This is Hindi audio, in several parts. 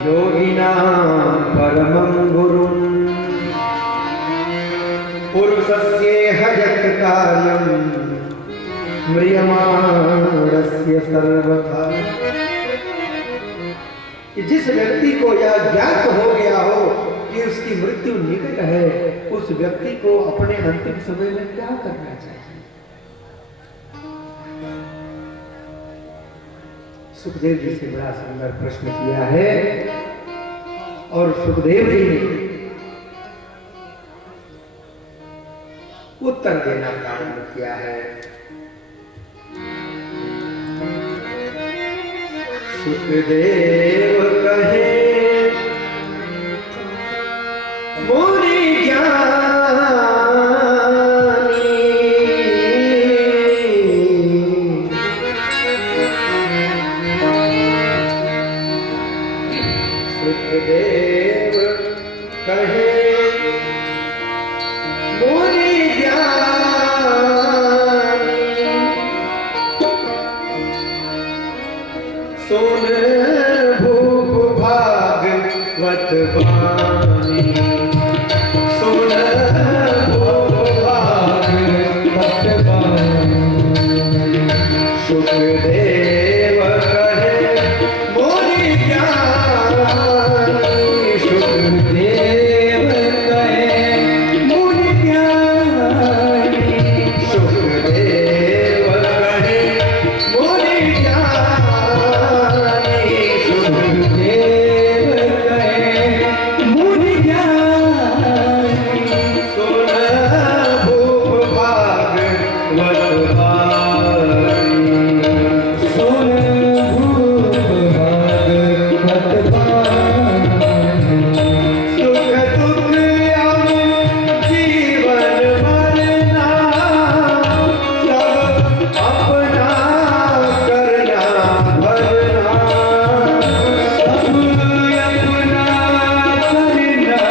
योगिनां परमं गुरुं पुरुषस्येह यत् कार्यं म्रियमाणस्य सर्वथा। कि जिस व्यक्ति को यह ज्ञात हो गया हो कि उसकी मृत्यु निकट है, उस व्यक्ति को अपने अंतिम समय में क्या करना चाहिए? सुखदेव जी से बड़ा सुंदर प्रश्न किया है और सुखदेव जी ने उत्तर देना प्रारंभ किया है। सुखदेव कहे मुनि ज्ञानी, सुखदेव कहे मुनि ज्ञानी, सुन भूप भागवत वाणी, सुन भूप भागवत वाणी। सुखदेव कहे मुनि ज्ञानी, सुखदेव कहे मुनि ज्ञानी, सुखदेव कहे मुनि ज्ञानी, सुखदेव कहे मुनि ज्ञानी। सुन भूप भागवत वाणी, सुन भूप भागवत वाणी। सुख दुख अब जीवन मरना, सब अपना करना भरना, सब अपना करना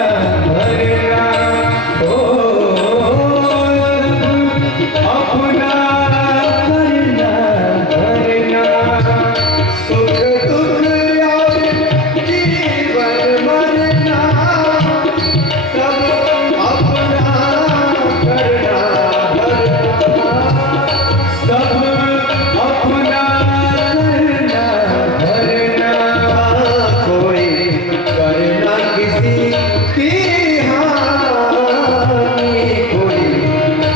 भरना, ओ अपना करना भरना। सुख दुख अब जीवन मरना, सब अपना करना भरना, सब अपना करना भरना। कोई करना किसी की हानि, कोई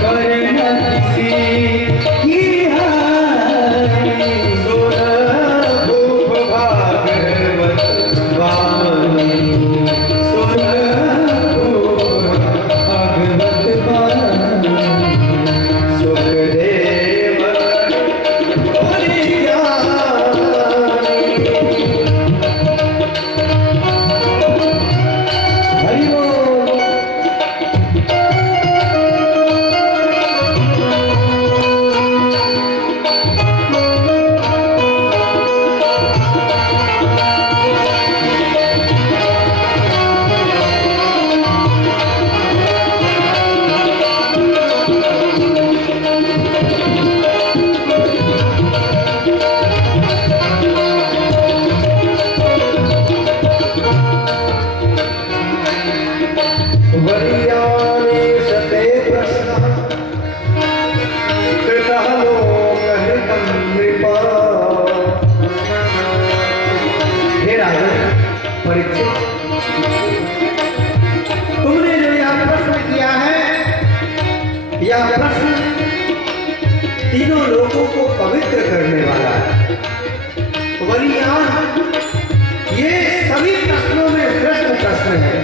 करना किसी की हानि। सुन भूप भागवत वाणी, सुन भूप भागवत वाणी। सुखदेव मुनि ज्ञानी। हरि बोल। वरीयानि सते प्रश्नः कृतः लोकहितं नृपा। हे राजन परीक्षित, तुमने जो यह प्रश्न किया है, यह प्रश्न तीनों लोगों को पवित्र करने वाला है। वरीयान, ये सभी प्रश्नों में श्रेष्ठ प्रश्न है।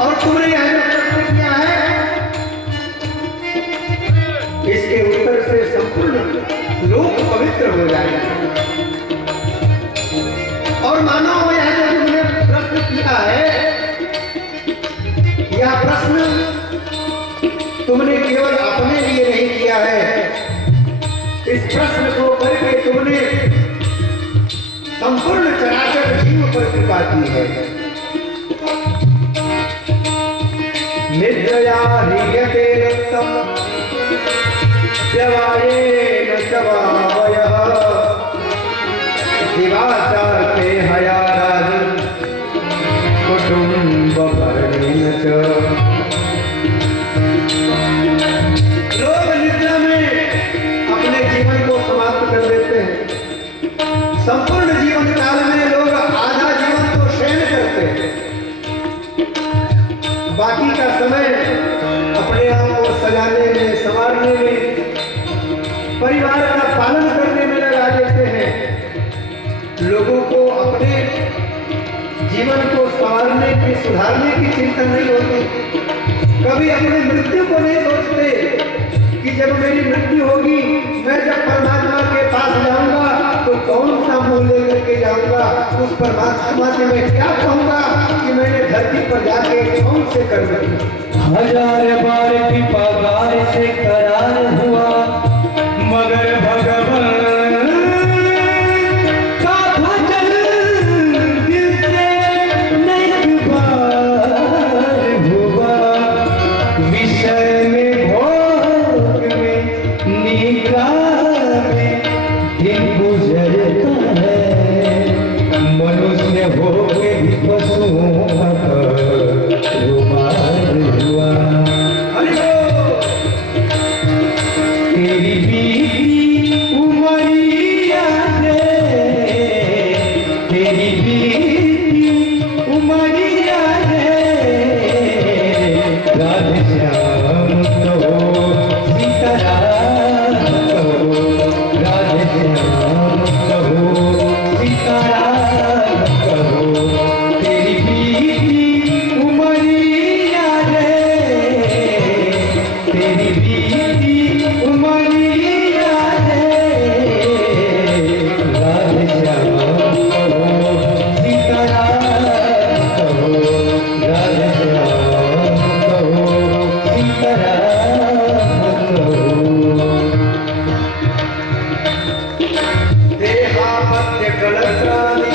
और तुमने यह जो प्रश्न किया है, इसके उत्तर से संपूर्ण लोक पवित्र हो जाएंगे। और मानो यह जो तुमने प्रश्न किया है, यह प्रश्न तुमने केवल अपने लिए नहीं किया है, इस प्रश्न को करके तुमने संपूर्ण चराचर जीव पर कृपा की है। निद्रया ह्रियते रक्तम् व्यवायेन च वावयः शिवाचार ते हया राजन कुटुंब भरणेन च। लोग निद्रा में अपने जीवन को समाप्त कर देते हैं। संपूर्ण जीवन काल में लोग आधा जीवन तो शयन करते हैं, बाकी का समय अपने आप को सजाने में, संवारने में, परिवार का पालन करने में लगा देते हैं। लोगों को अपने जीवन को संवारने की, सुधारने की चिंता नहीं होती। कभी अपने मृत्यु को नहीं सोचते कि जब मेरी मृत्यु होगी, मैं जब परमात्मा के पास जाऊंगा तो कौन सा मुंह लेकर के जाऊंगा, उस परमात्मा से मैं क्या कहूंगा कि मैंने धरती पर जाके कौन से कर्म किए। हजार बार कृपागार से करार हुआ, मगर भगवान का भजन दिल से नहीं बार हुआ। विषय में भोग में निद्रा में दिन गुजरता है, मनुष्य हो के भी पशुओं का हुआ। तेरी बीती उमरिया रे, तेरी बीती उमरिया रे, राधे श्याम कहो सीताराम कहो, राधे श्याम कहो सीताराम कहो। तेरी बीती उमरिया रे, तेरी बीती उमरिया रे, राधे श्याम कहो सीताराम कहो, राधे श्याम कहो सीताराम कहो। देहापत्य कलत्राणि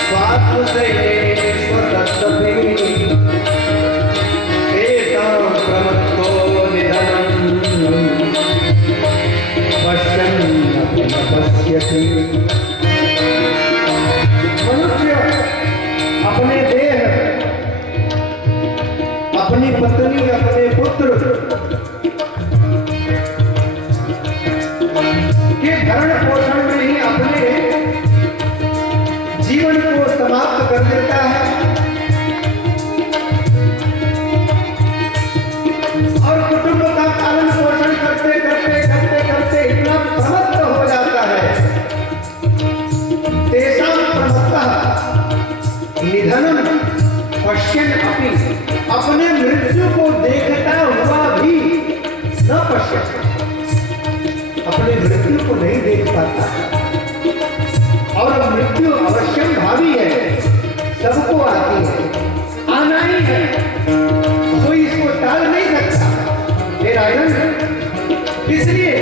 स्वात्मशैले स्वसत्सभे तेषां प्रमत्तो निधनं पश्यन्नपि न पश्यति। मनुष्य अपने देह, अपनी पत्नी, अपने पुत्र के भरण पोषण में ही अपने जीवन को समाप्त कर देता है और कुटुंब का पालन पोषण करते करते करते करते इतना समर्थ हो जाता है। तेषां प्रमत्तः निधनं पश्यन् अपि, अपने मृत्यु को देखता हुआ भी न पश्यति, अपने मृत्यु को नहीं देख पाता। और मृत्यु अवश्यम भावी है, सबको आती है, आना ही है, कोई इसको टाल नहीं सकता। हे राजन, इसलिए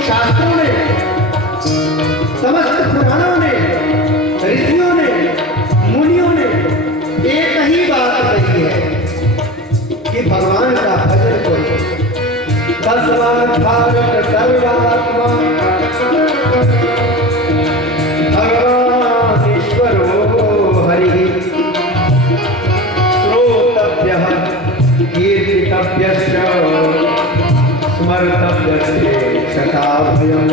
शास्त्रों ने, समस्त पुराणों ने, ऋषियों ने, मुनियों ने एक ही बात कही है कि भगवान का भजन करो। तस्मात् भारत सर्वात्मा भगवान ईश्वरो हरिः श्रोतव्यः कीर्तितव्यश्च स्मर्तव्यस्य शताभयम्।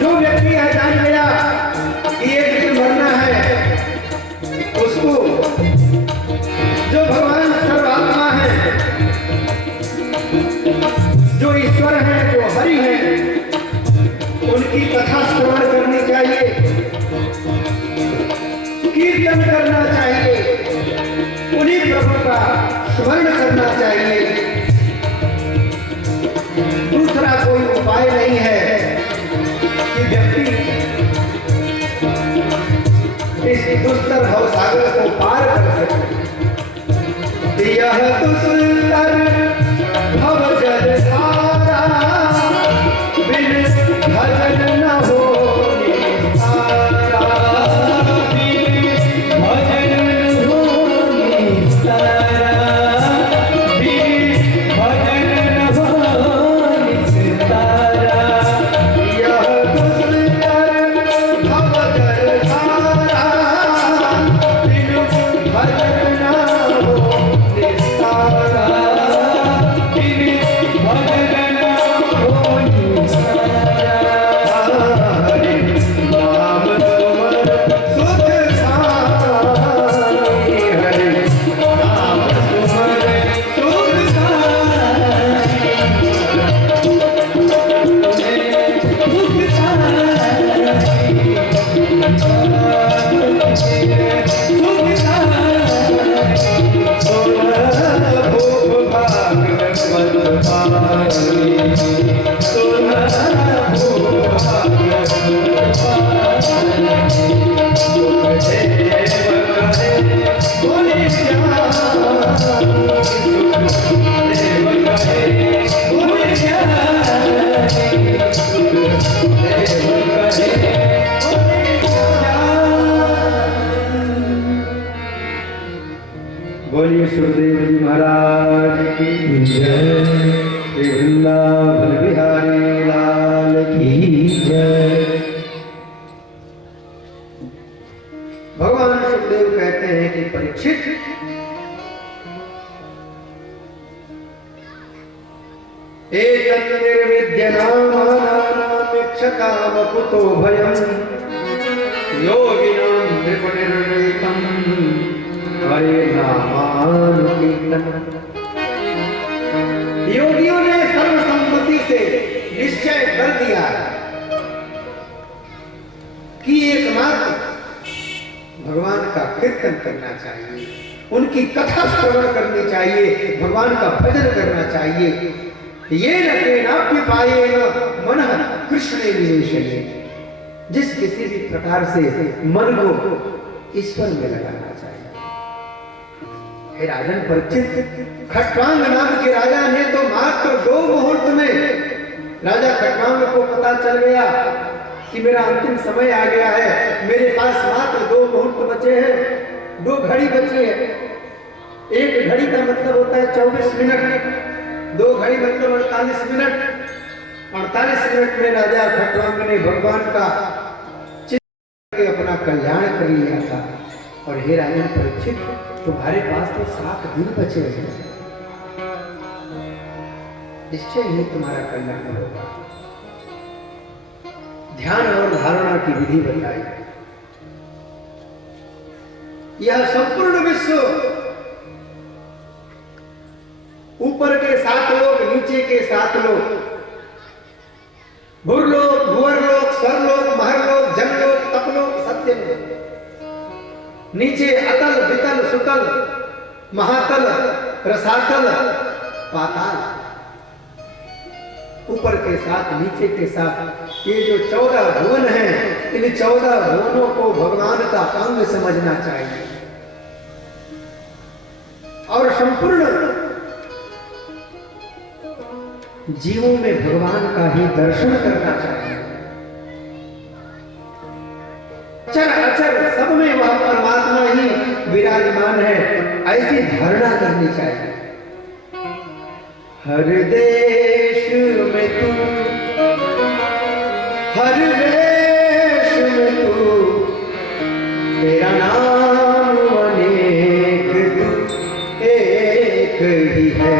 जो व्यक्ति है जान गया कि एक दिन मरना है, उसको जो भगवान सर्वात्मा है, जो ईश्वर है, जो हरि है, उनकी कथा श्रवण करनी चाहिए, कीर्तन करना चाहिए, उन्हीं प्रभु का स्मरण करना चाहिए। दूसरा कोई उपाय नहीं है कि व्यक्ति इस दुस्तर भवसागर को पार कर सके। यह दुस्तर भव जल धारा, बिन भजन न हो निस्तारा, बिन भजन न हो निस्तारा, बिन भजन बोलिए सुखदेव जी महाराज की जय श्री वृंदावन बिहारी लाल की जय। भगवान सुखदेव कहते हैं कि परीक्षित, एतत् निर्विद्यनामानामिच्छताम कुतो भयम् योगिनां त्रिपुटिर्वेतं हरे नामानुकीर्तन। योगियों ने सर्वसम्मति से निश्चय कर दिया कि एकमात्र भगवान का कीर्तन करना चाहिए, उनकी कथा श्रवण करनी चाहिए, भगवान का भजन करना चाहिए। ये नाप्य पाए न मन कृष्ण निवेशने, जिस किसी भी प्रकार से मन को ईश्वर में लगाना चाहिए। हे राजन परीक्षित, खट्वांग नाम के राजा ने तो मात्र 2 मुहूर्त में, राजा खट्वांग को पता चल गया कि मेरा अंतिम समय आ गया है, मेरे पास मात्र 2 मुहूर्त बचे हैं, 2 घड़ी बची है। एक घड़ी का मतलब होता है 24 मिनट, 2 घड़ी मतलब 48 मिनट। 48 मिनट में राजा खट्वांग ने भगवान का चिंतन करके अपना कल्याण कर लिया था। और हे राजन परीक्षित, तुम्हारे पास तो 7 दिन बचे हैं, निश्चय ही तुम्हारा कल्याण होगा। ध्यान और धारणा की विधि बताई। यह संपूर्ण विश्व, ऊपर के 7 लोक, नीचे के 7 लोक, भूरलोक, भुवरलोक, स्वरलोक, महरलोक, जनलोक, तपलोक, सत्यलोक, नीचे अतल, वितल, सुतल, महातल, रसातल, पाताल, ऊपर के 7, नीचे के 7, ये जो 14 भुवन हैं, इन 14 भुवनों को भगवान का अंग समझना चाहिए और संपूर्ण जीवों में भगवान का ही दर्शन करना चाहिए। चर अचर सब में वह परमात्मा ही विराजमान है, ऐसी धारणा करनी चाहिए। हर देश में तू, हर देश में तू, तेरा नाम अनेक, तू एक ही है।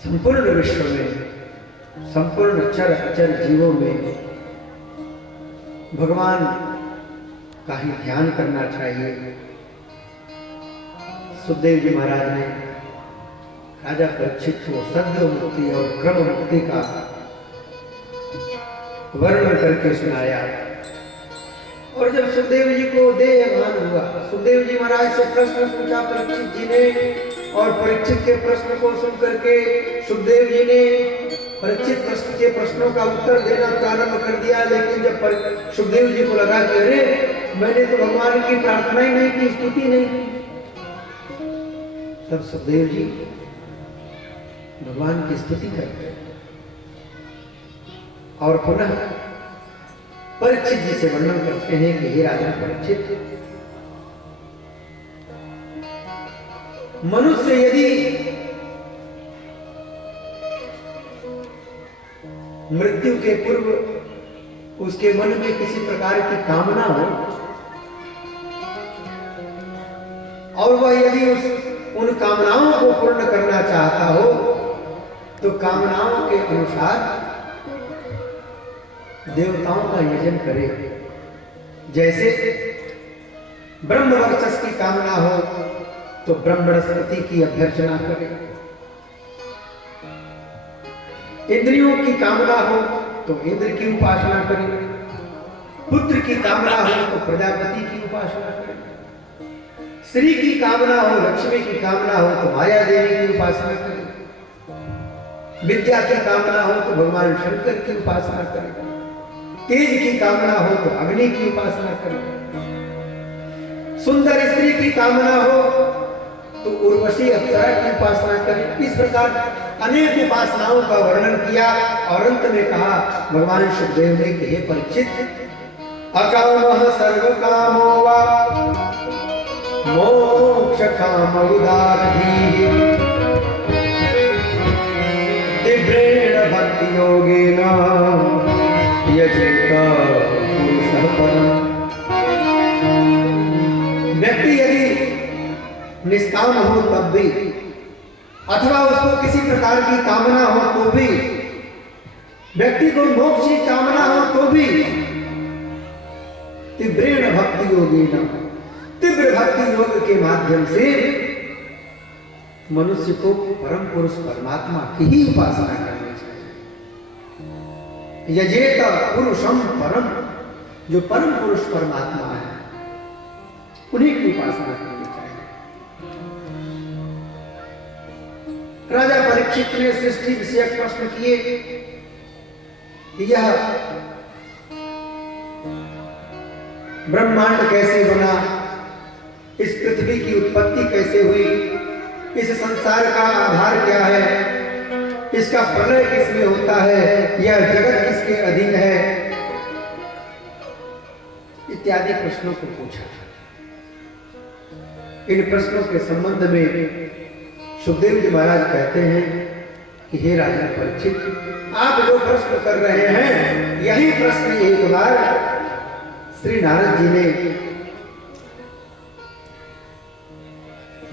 संपूर्ण विश्व में, संपूर्ण चर अचर जीवों में भगवान का ही ध्यान करना चाहिए। सुखदेव जी महाराज ने राजा परीक्षित को सद्य मुक्ति और क्रम मुक्ति का वर्णन करके सुनाया। और जब सुखदेव जी को देहभान हुआ, सुखदेव जी महाराज से प्रश्न पूछा परीक्षित जी ने, और परीक्षित के प्रश्न को सुनकर के सुखदेव जी ने परीक्षित प्रश्न के प्रश्नों का उत्तर देना प्रारंभ कर दिया। लेकिन जब सुखदेव जी को लगा कि अरे मैंने तो भगवान की प्रार्थना ही नहीं की, स्तुति नहीं की, तब सुखदेव जी भगवान की स्तुति करते हैं और पुनः परीक्षित जी से वर्णन करते हैं कि हे राजा परीक्षित, मनुष्य यदि मृत्यु के पूर्व उसके मन में किसी प्रकार की कामना हो और वह यदि उन कामनाओं को पूर्ण करना चाहता हो तो कामनाओं के अनुसार देवताओं का यजन करे। जैसे ब्रह्म वर्चस्व की कामना हो तो ब्रह्मणस्पति की अभ्यर्चना करे, इंद्रियों की कामना हो तो इंद्र की उपासना करे, पुत्र की कामना हो तो प्रजापति की उपासना करे, स्त्री की कामना हो, लक्ष्मी की कामना हो तो माया देवी की उपासना करे, विद्या की कामना हो तो भगवान शंकर की उपासना करे, तेज की कामना हो तो अग्नि की उपासना करे, सुंदर स्त्री की कामना हो तो उर्वशी अप्सरा की उपासना करें। इस प्रकार अनेक उपासनाओं का वर्णन किया और अंत में कहा भगवान सुखदेव ने कि हे परीक्षित, अकामः सर्व कामो वा मोक्ष काम उदारधीः तीव्रेण भक्ति योगेन यजेत पुरुषः परम्। व्यक्ति यदि निष्काम हो तब भी, अथवा उसको किसी प्रकार की कामना हो तो भी, व्यक्ति को मोक्ष की कामना हो तो भी, तीव्रेण भक्ति योगेन, तीव्र भक्ति योग के माध्यम से मनुष्य को परम पुरुष परमात्मा की ही उपासना करनी चाहिए। यजेत पुरुषम परम, जो परम पुरुष परमात्मा है उन्हीं की उपासना करनी चाहिए। राजा परीक्षित ने सृष्टि विषयक प्रश्न किए कि यह ब्रह्मांड कैसे बना, इस पृथ्वी की उत्पत्ति कैसे हुई, इस संसार का आधार क्या है, इसका प्रलय किसमें होता है, यह जगत किसके अधीन है, इत्यादि प्रश्नों को पूछा। इन प्रश्नों के संबंध में सुखदेव जी महाराज कहते हैं कि हे राजा परीक्षित, आप जो प्रश्न कर रहे हैं यही प्रश्न एक बार श्री नारद जी ने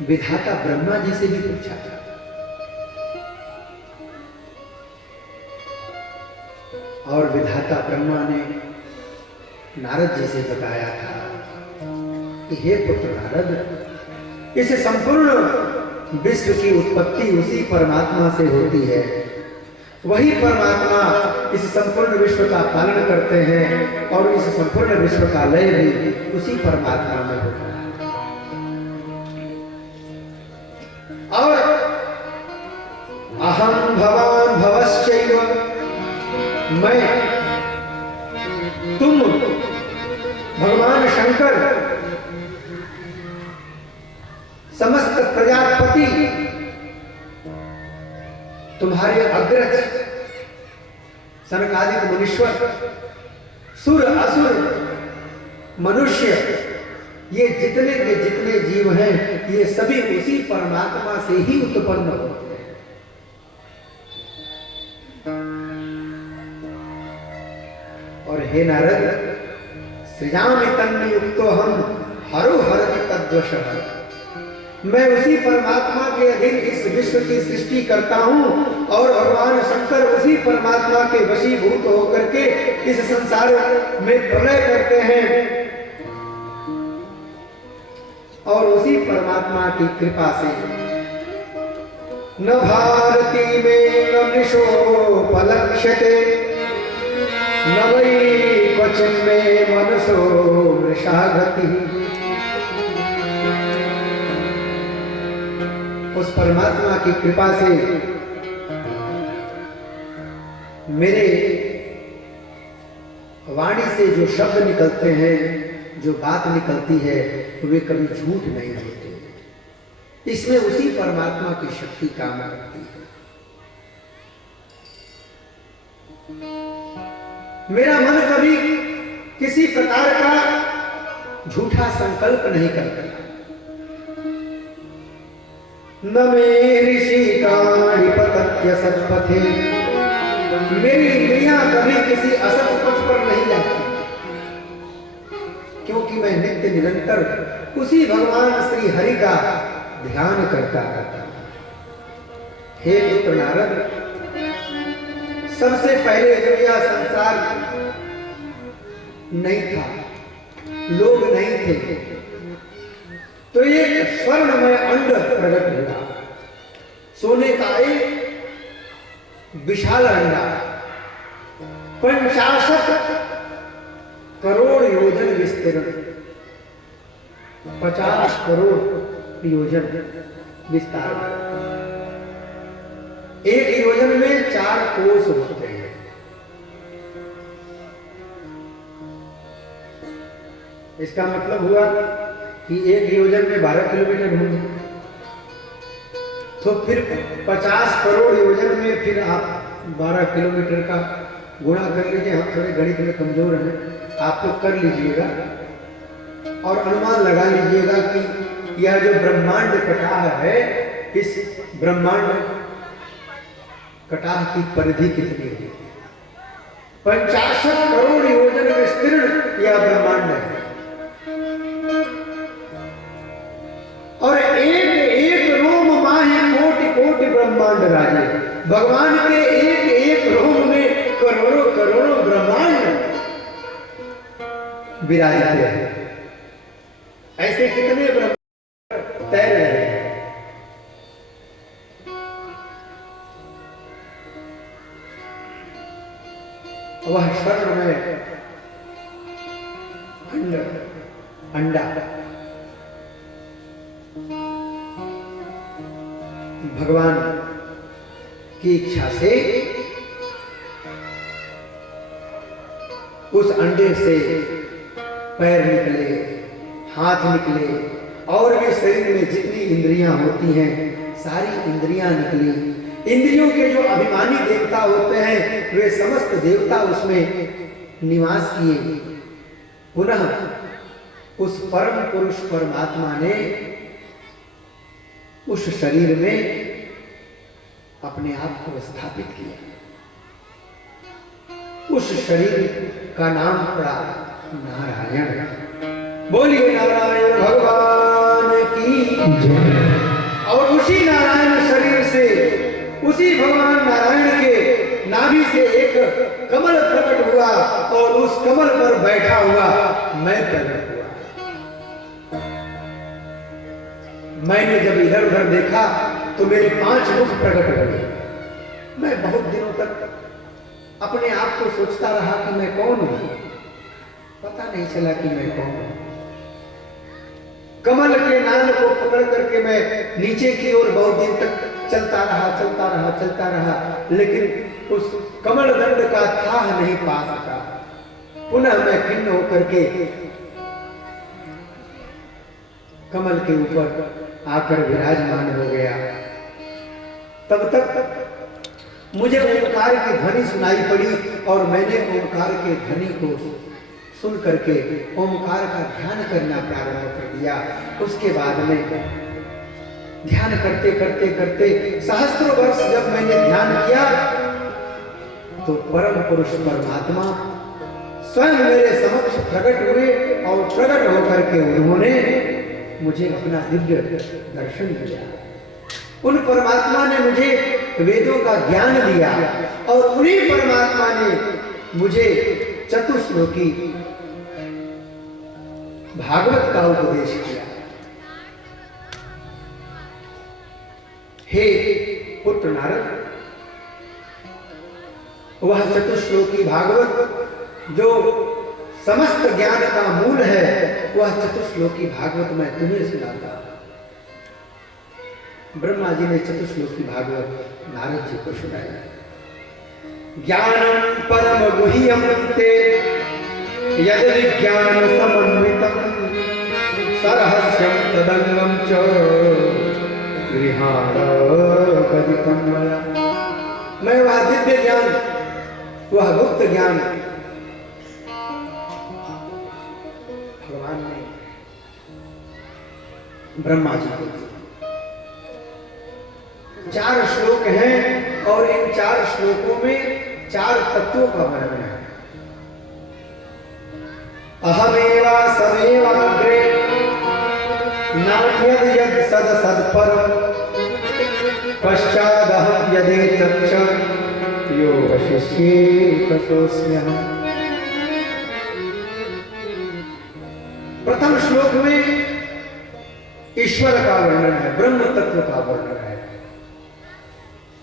विधाता ब्रह्मा जी से भी पूछा था। और विधाता ब्रह्मा ने नारद जी से बताया था कि हे पुत्र नारद, इस संपूर्ण विश्व की उत्पत्ति उसी परमात्मा से होती है, वही परमात्मा इस संपूर्ण विश्व का पालन करते हैं और इस संपूर्ण विश्व का लय भी उसी परमात्मा में होता है। और अहम भवान भवश्चैव, मैं, तुम, भगवान शंकर, समस्त प्रजापति, तुम्हारे अग्रज सनकादिक मुनीश्वर, सुर असुर मनुष्य, ये जितने के जितने जीव हैं ये सभी उसी परमात्मा से ही उत्पन्न होते हैं। और हे नारद, सृजामि तन्नियुक्तो हम हरो हरति तद्वशः, मैं उसी परमात्मा के अधीन इस विश्व की सृष्टि करता हूँ और भगवान शंकर उसी परमात्मा के वशीभूत होकर के इस संसार में प्रलय करते हैं और उसी परमात्मा की कृपा से न भारती में न मृषोपलक्ष्यते न वै क्वचिन् में मनसो मृषागति। उस परमात्मा की कृपा से मेरे वाणी से जो शब्द निकलते हैं, जो बात निकलती है, वे कभी झूठ नहीं होते। इसमें उसी परमात्मा की शक्ति काम करती है। मेरा मन कभी किसी प्रकार का झूठा संकल्प नहीं करता। न मे ऋषिकाणि पतत्य सत्पथे, मेरी इंद्रियां कभी किसी असत पथ पर नहीं जाती, क्योंकि मैं नित्य निरंतर उसी भगवान श्री हरि का ध्यान करता रहता हूं। हे पुत्र नारद, सबसे पहले जब यह संसार नहीं था, लोग नहीं थे, तो एक स्वर्णमय अंड प्रकट हुआ। सोने का एक विशाल अंडा 50 करोड़ योजन विस्तीर्ण, 50 करोड़ योजन विस्तार। एक योजन में 4 कोस होते हैं। इसका मतलब हुआ कि एक योजन में 12 किलोमीटर होंगे, तो फिर 50 करोड़ योजन में फिर आप 12 किलोमीटर का गुणा कर लीजिए। हम थोड़े गणित में कमजोर हैं, आप लोग कर लीजिएगा और अनुमान लगा लीजिएगा कि यह जो ब्रह्मांड कटाह है, इस ब्रह्मांड कटाह की परिधि कितनी है। 50 करोड़ योजन विस्तीर्ण यह ब्रह्मांड है और एक एक रोम माहे कोटि कोटि ब्रह्मांड राजे। भगवान के एक एक रोम में करोड़ों करोड़ों ब्रह्मांड विराजते हैं। ऐसे कितने ब्रह्मांड तैर रहे हैं। वह स्वर्ग में अंडा भगवान की इच्छा से उस अंडे से पैर निकले, हाथ निकले और भी शरीर में जितनी इंद्रियां होती हैं सारी इंद्रियां निकली। इंद्रियों के जो अभिमानी देवता होते हैं वे समस्त देवता उसमें निवास किए। पुनः उस परम पुरुष परमात्मा ने उस शरीर में अपने आप को स्थापित किया। उस शरीर का नाम पड़ा नारायण। बोलिए नारायण भगवान की जय। और उसी नारायण शरीर से, उसी भगवान नारायण के नाभि से एक कमल प्रकट हुआ और उस कमल पर बैठा हुआ मैं प्रकट हुआ। मैंने जब इधर उधर देखा तो मेरे 5 मुख प्रकट हुए। मैं बहुत दिनों तक अपने आप को सोचता रहा कि मैं कौन हूं, पता नहीं चला कि मैं कौन हूं। कमल के नाल को पकड़ करके मैं नीचे की ओर बहुत दिन तक चलता रहा, लेकिन उस कमल दंड का थाह नहीं पा सका। पुनः मैं खिन्न होकर के कमल के ऊपर आकर विराजमान हो गया। तब तक मुझे ओंकार की ध्वनि सुनाई पड़ी और मैंने ओंकार के ध्वनि को सुन करके ओंकार का ध्यान करना प्रारंभ कर दिया। उसके बाद में ध्यान करते करते करते सहस्त्रों वर्ष जब मैंने ध्यान किया तो परम पुरुष परमात्मा स्वयं मेरे समक्ष प्रकट हुए और प्रकट होकर के उन्होंने मुझे अपना दिव्य दर्शन दिया। उन परमात्मा ने मुझे वेदों का ज्ञान दिया और उन्हीं परमात्मा ने मुझे चतुश्लोकी भागवत का उपदेश किया। हे पुत्र नारद, वह चतुश्लोकी भागवत जो समस्त ज्ञान का मूल है, वह चतुश्लोकी भागवत मैं तुम्हें सुनाता। ब्रह्मा जी ने चतुश्लोकी भागवत नारद जी को सुनाया। ज्ञानम परम गुह्यम ते यद विज्ञान समन्वितम सरहस्यम तदंगम च गृहाण कदितम मया। मैं वह दिव्य ज्ञान, वह गुप्त ज्ञान भगवान ने ब्रह्मा जी को दिया। 4 श्लोक हैं और इन 4 श्लोकों में 4 तत्वों का वर्णन है। अहमेवा समेवाग्रे नान्यद यद सद सत्परम पश्चादहं यदेतच्च यो वशिष्ये ततोऽस्म्यहम्। प्रथम श्लोक में ईश्वर का वर्णन है, ब्रह्म तत्व का वर्णन है।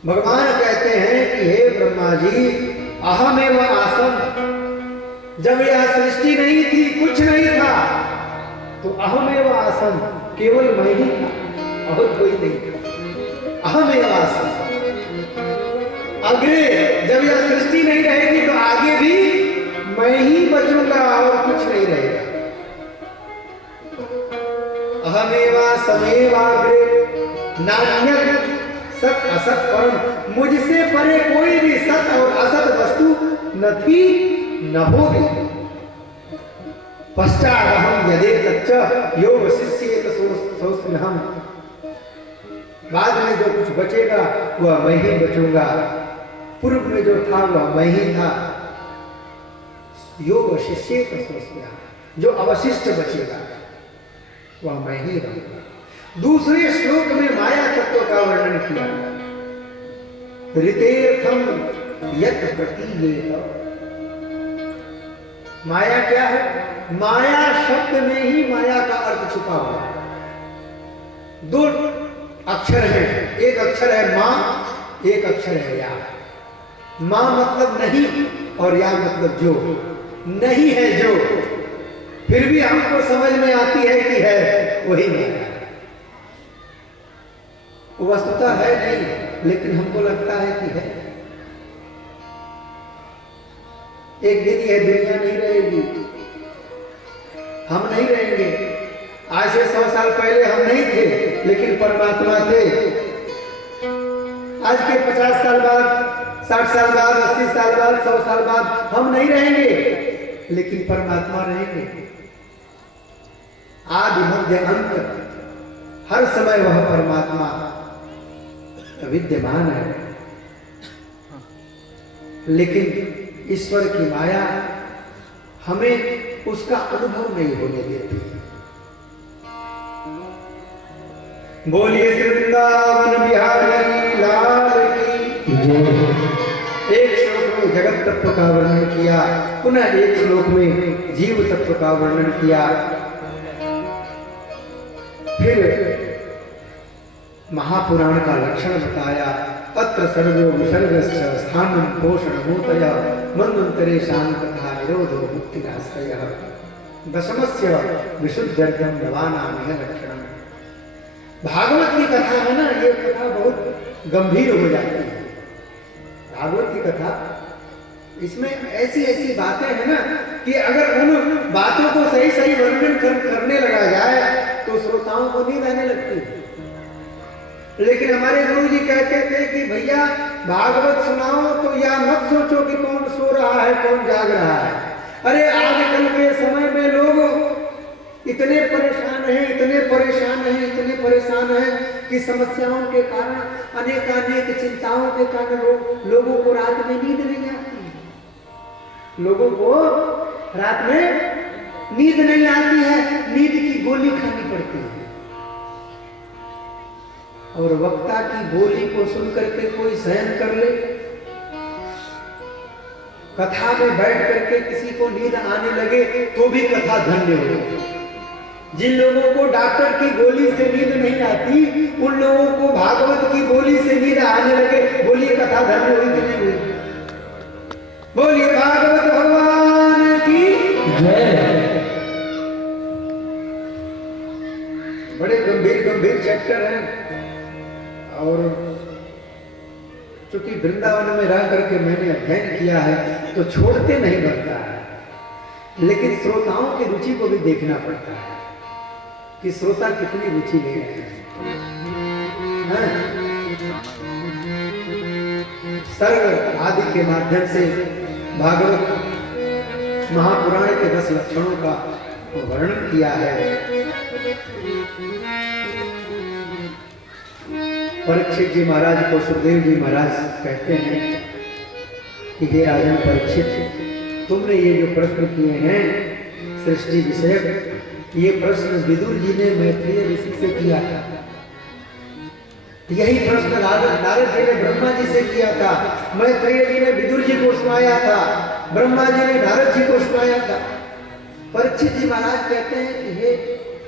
भगवान कहते हैं कि हे ब्रह्मा जी, अहमेव आसम। जब यह सृष्टि नहीं थी, कुछ नहीं था, तो अहमेव आसम, केवल मैं ही था और कोई नहीं था। अहमेव आसम। अग्रे जब यह सृष्टि नहीं रहेगी तो आगे भी मैं ही बचूंगा और कुछ नहीं रहेगा। अहमेवा समेवाग्रे नान्यत् सत असत परम। मुझसे परे कोई भी सत और असत वस्तु न थी न होगी। पश्चादहं यदेतच्च यो वशिष्येत सोऽस्म्यहम्। बाद में जो कुछ बचेगा वह मैं ही बचूंगा। पूर्व में जो था वह मैं ही था। यो वशिष्येत सोऽस्म्यहम्। जो अवशिष्ट बचेगा वह मैं ही रहूंगा। दूसरे श्लोक में माया तत्व का वर्णन किया। ऋतेर्थम यत् प्रतीयेत। माया क्या है? माया शब्द में ही माया का अर्थ छुपा हुआ है। 2 अक्षर हैं, एक अक्षर है मां, एक अक्षर है या। मां मतलब नहीं और या मतलब जो। नहीं है जो, फिर भी हमको समझ में आती है कि है, वही माया। वस्तुतः है नहीं, लेकिन हमको लगता है कि है। एक दिन यह दुनिया नहीं रहेगी, हम नहीं रहेंगे। आज से 100 साल पहले हम नहीं थे, लेकिन परमात्मा थे। आज के 50 साल बाद, 60 साल बाद, 80 साल बाद, 100 साल बाद हम नहीं रहेंगे, लेकिन परमात्मा रहेंगे। आदि मध्य अंत हर समय वह परमात्मा विद्यमान है। लेकिन ईश्वर की माया हमें उसका अनुभव नहीं होने देती। बोलिए श्री वृंदावन बिहारी लाल की। एक श्लोक में जगत तत्व का वर्णन किया, पुनः एक श्लोक में जीव तत्व का वर्णन किया। फिर महापुराण का लक्षण बताया। अत्र सर्वो विसर्गस्य स्थानं पोषणभूतयः मन्वन्तरेषां तथा निरोधो मुक्तिराश्रयः। दशमस्य विशुद्ध्यर्थं नवानामिह लक्षणम्। भागवत की कथा है ना, ये कथा बहुत गंभीर हो जाती है। भागवत की कथा, इसमें ऐसी ऐसी बातें हैं ना कि अगर उन बातों को सही सही वर्णन करने लगा जाए तो श्रोताओं को नींद आने लगती है। लेकिन हमारे गुरु जी कहते थे कि भैया भागवत सुनाओ तो या मत सोचो कि कौन सो रहा है कौन जाग रहा है। अरे आजकल के समय में लोग इतने परेशान हैं, इतने परेशान हैं, इतने परेशान हैं कि समस्याओं के कारण, अनेकानेक चिंताओं के कारण लोगों को रात में नींद नहीं आती। लोगों को रात में नींद नहीं आती है, नींद की गोली खानी पड़ती है। और वक्ता की बोली को सुन करके कोई सहन कर ले, कथा में बैठ करके किसी को नींद आने लगे तो भी कथा धन्य हो। जिन लोगों को डॉक्टर की गोली से नींद नहीं आती, उन लोगों को भागवत की बोली से नींद आने लगे, बोलिए कथा धन्य हुई कि नहीं हुई? बोलिए भागवत भगवान की जय। बड़े गंभीर गंभीर चैप्टर हैं, और चूंकि वृंदावन में रह करके मैंने अध्ययन किया है तो छोड़ते नहीं बनता है, लेकिन श्रोताओं की रुचि को भी देखना पड़ता है कि श्रोता कितनी रुचि ले रहे हैं। सर्ग आदि के माध्यम से भागवत महापुराण के 10 लक्षणों का वर्णन किया है। परीक्षित जी महाराज को सुखदेव जी महाराज कहते हैं कि हे राजन परीक्षित, तुमने ये जो प्रश्न किए हैं सृष्टि विषयक, ये प्रश्न विदुर जी ने मैत्रेय ऋषि से किया था। यही प्रश्न नारद जी ने ब्रह्मा जी से किया था, मैत्रेय जी ने विदुर जी को सुनाया था, ब्रह्मा जी ने नारद जी को सुनाया था। परीक्षित जी महाराज कहते हैं कि हे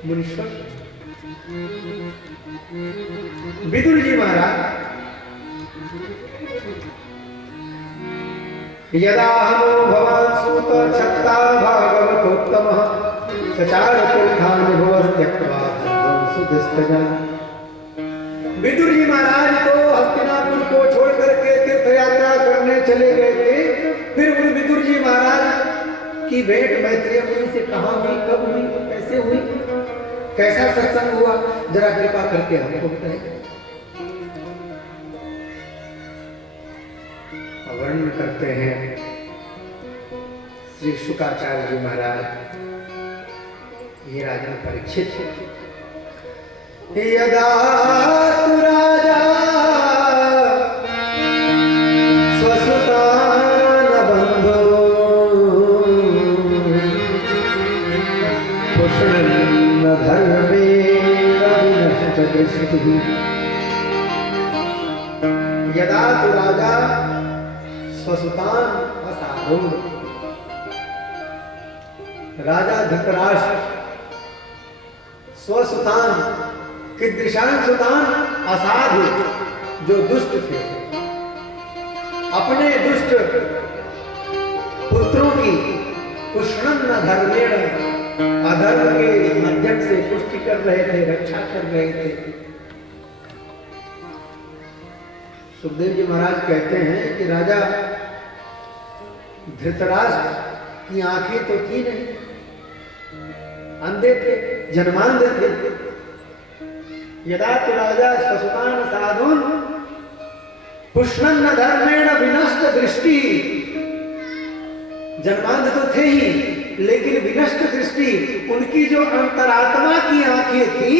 मुनीश्वर, विदुर जी महाराज, यदा हमो भवान सूत छत्ता भागवतोत्तमः सचार तीर्थान भवस्त्यक्त्वा सुधिष्ठजन। विदुर जी महाराज तो हस्तिनापुर को छोड़ करके तीर्थ यात्रा करने चले गए थे। फिर उन विदुर जी महाराज की भेंट मैत्रेय मुनि से कहाँ हुई, कब हुई, कैसे हुई, कैसा सत्संग हुआ, जरा कृपा करके हमको बताइए। वर्णन करते हैं श्री शुकाचार्य जी महाराज, ये राजन परीक्षित, यदा तु राजा स्वसुतान बंधो पुष्णन्न धर्मेण विनष्ट दृष्टिः। यदा तु राजा स्वसुतान असाधु, राजा धृतराष्ट्र स्वसुतान कीदृशान सुतान असाधु, जो दुष्ट थे, अपने दुष्ट पुत्रों की पुष्णन्न धर्मेण, अधर्म के माध्यम से पुष्टि कर रहे थे, रक्षा कर रहे थे। सुखदेव जी महाराज कहते हैं कि राजा धृतराष्ट्र की आंखें तो थी नहीं, अंधे थे, जन्मांध थे। यदा तु राजा स्वसुतान साधुन पुष्णन्न धर्मेण विनष्ट दृष्टि, जन्मांध तो थे ही, लेकिन विनष्ट दृष्टि, उनकी जो अंतरात्मा की आंखें थी,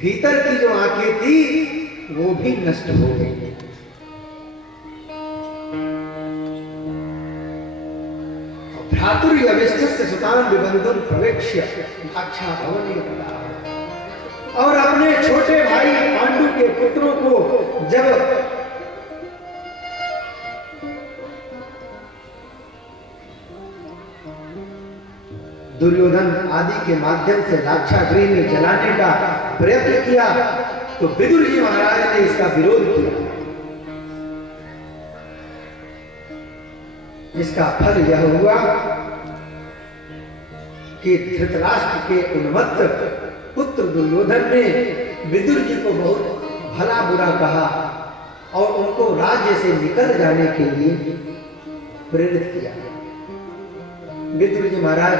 भीतर की जो आंखें थी, वो भी नष्ट हो गई। भ्रातुर्यविष्टस्य सुतान विबंधुन प्रवेक्ष्य दाक्षा भवने पदा। और अपने छोटे भाई पांडु के पुत्रों को जब दुर्योधन आदि के माध्यम से लाक्षागृह में जलाने का प्रयत्न किया, तो विदुर जी महाराज ने इसका विरोध किया। इसका फल यह हुआ कि धृतराष्ट्र के उन्मत्त पुत्र दुर्योधन ने विदुर जी को बहुत भला बुरा कहा और उनको राज्य से निकल जाने के लिए प्रेरित किया। विदुर जी महाराज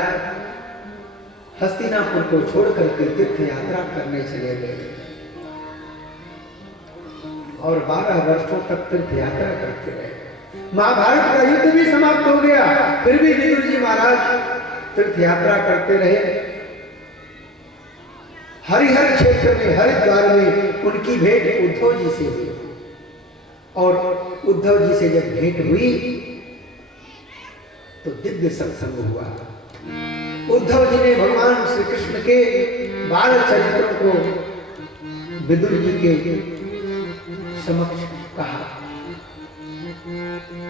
हस्तिनापुर को छोड़ करके तीर्थ यात्रा करने चले गए और 12 वर्षों तक तीर्थ यात्रा करते रहे। महाभारत का युद्ध भी समाप्त हो गया, फिर भी विदुर जी महाराज तीर्थ यात्रा करते रहे। हरिहर क्षेत्र में, हरिद्वार में उनकी भेंट उद्धव जी से हुई, और उद्धव जी से जब भेंट हुई तो दिव्य सत्संग हुआ। उद्धव जी ने भगवान श्री कृष्ण के बाल चरित्रों को विदुर जी के समक्ष कहा।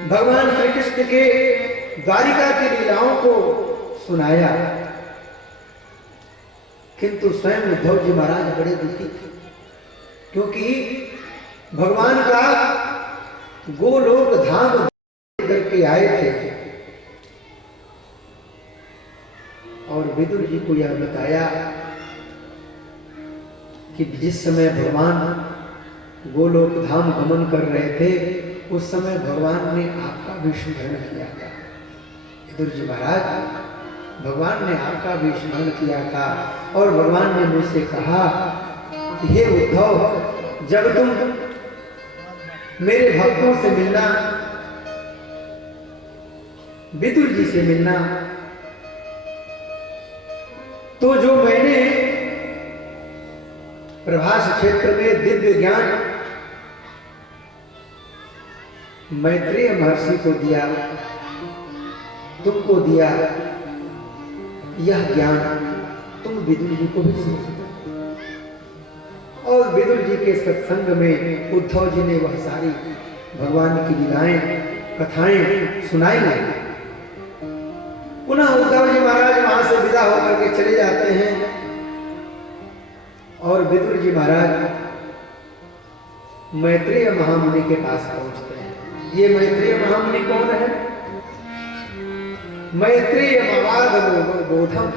भगवान श्री कृष्ण के द्वारिका की लीलाओं को सुनाया, किंतु स्वयं उद्धव जी महाराज बड़े दुखी थे, क्योंकि भगवान का गोलोक धाम करके आए थे और विदुर जी को यह बताया कि जिस समय भगवान गोलोक धाम गमन कर रहे थे उस समय भगवान ने आपका भी स्मरण किया था। विदुर जी महाराज, भगवान ने आपका भी स्मरण किया था और भगवान ने मुझसे कहा कि हे उद्धव, जब तुम मेरे भक्तों से मिलना, विदुर जी से मिलना, तो जो मैंने प्रभास क्षेत्र में दिव्य ज्ञान मैत्रेय महर्षि को दिया, तुमको दिया, यह ज्ञान तुम विदुर जी को भी सुनाओ। और विदुर जी के सत्संग में उद्धव जी ने वह सारी भगवान की लीलाएं, कथाएं सुनाई नहीं। पुनः उद्धव जी महाराज वहां से विदा होकर के चले जाते हैं और विदुर जी महाराज मैत्रेय महामुनि के पास पहुंचते हैं। ये मैत्रेय महामुनि कौन है? मैत्रेय मवाद बोधम,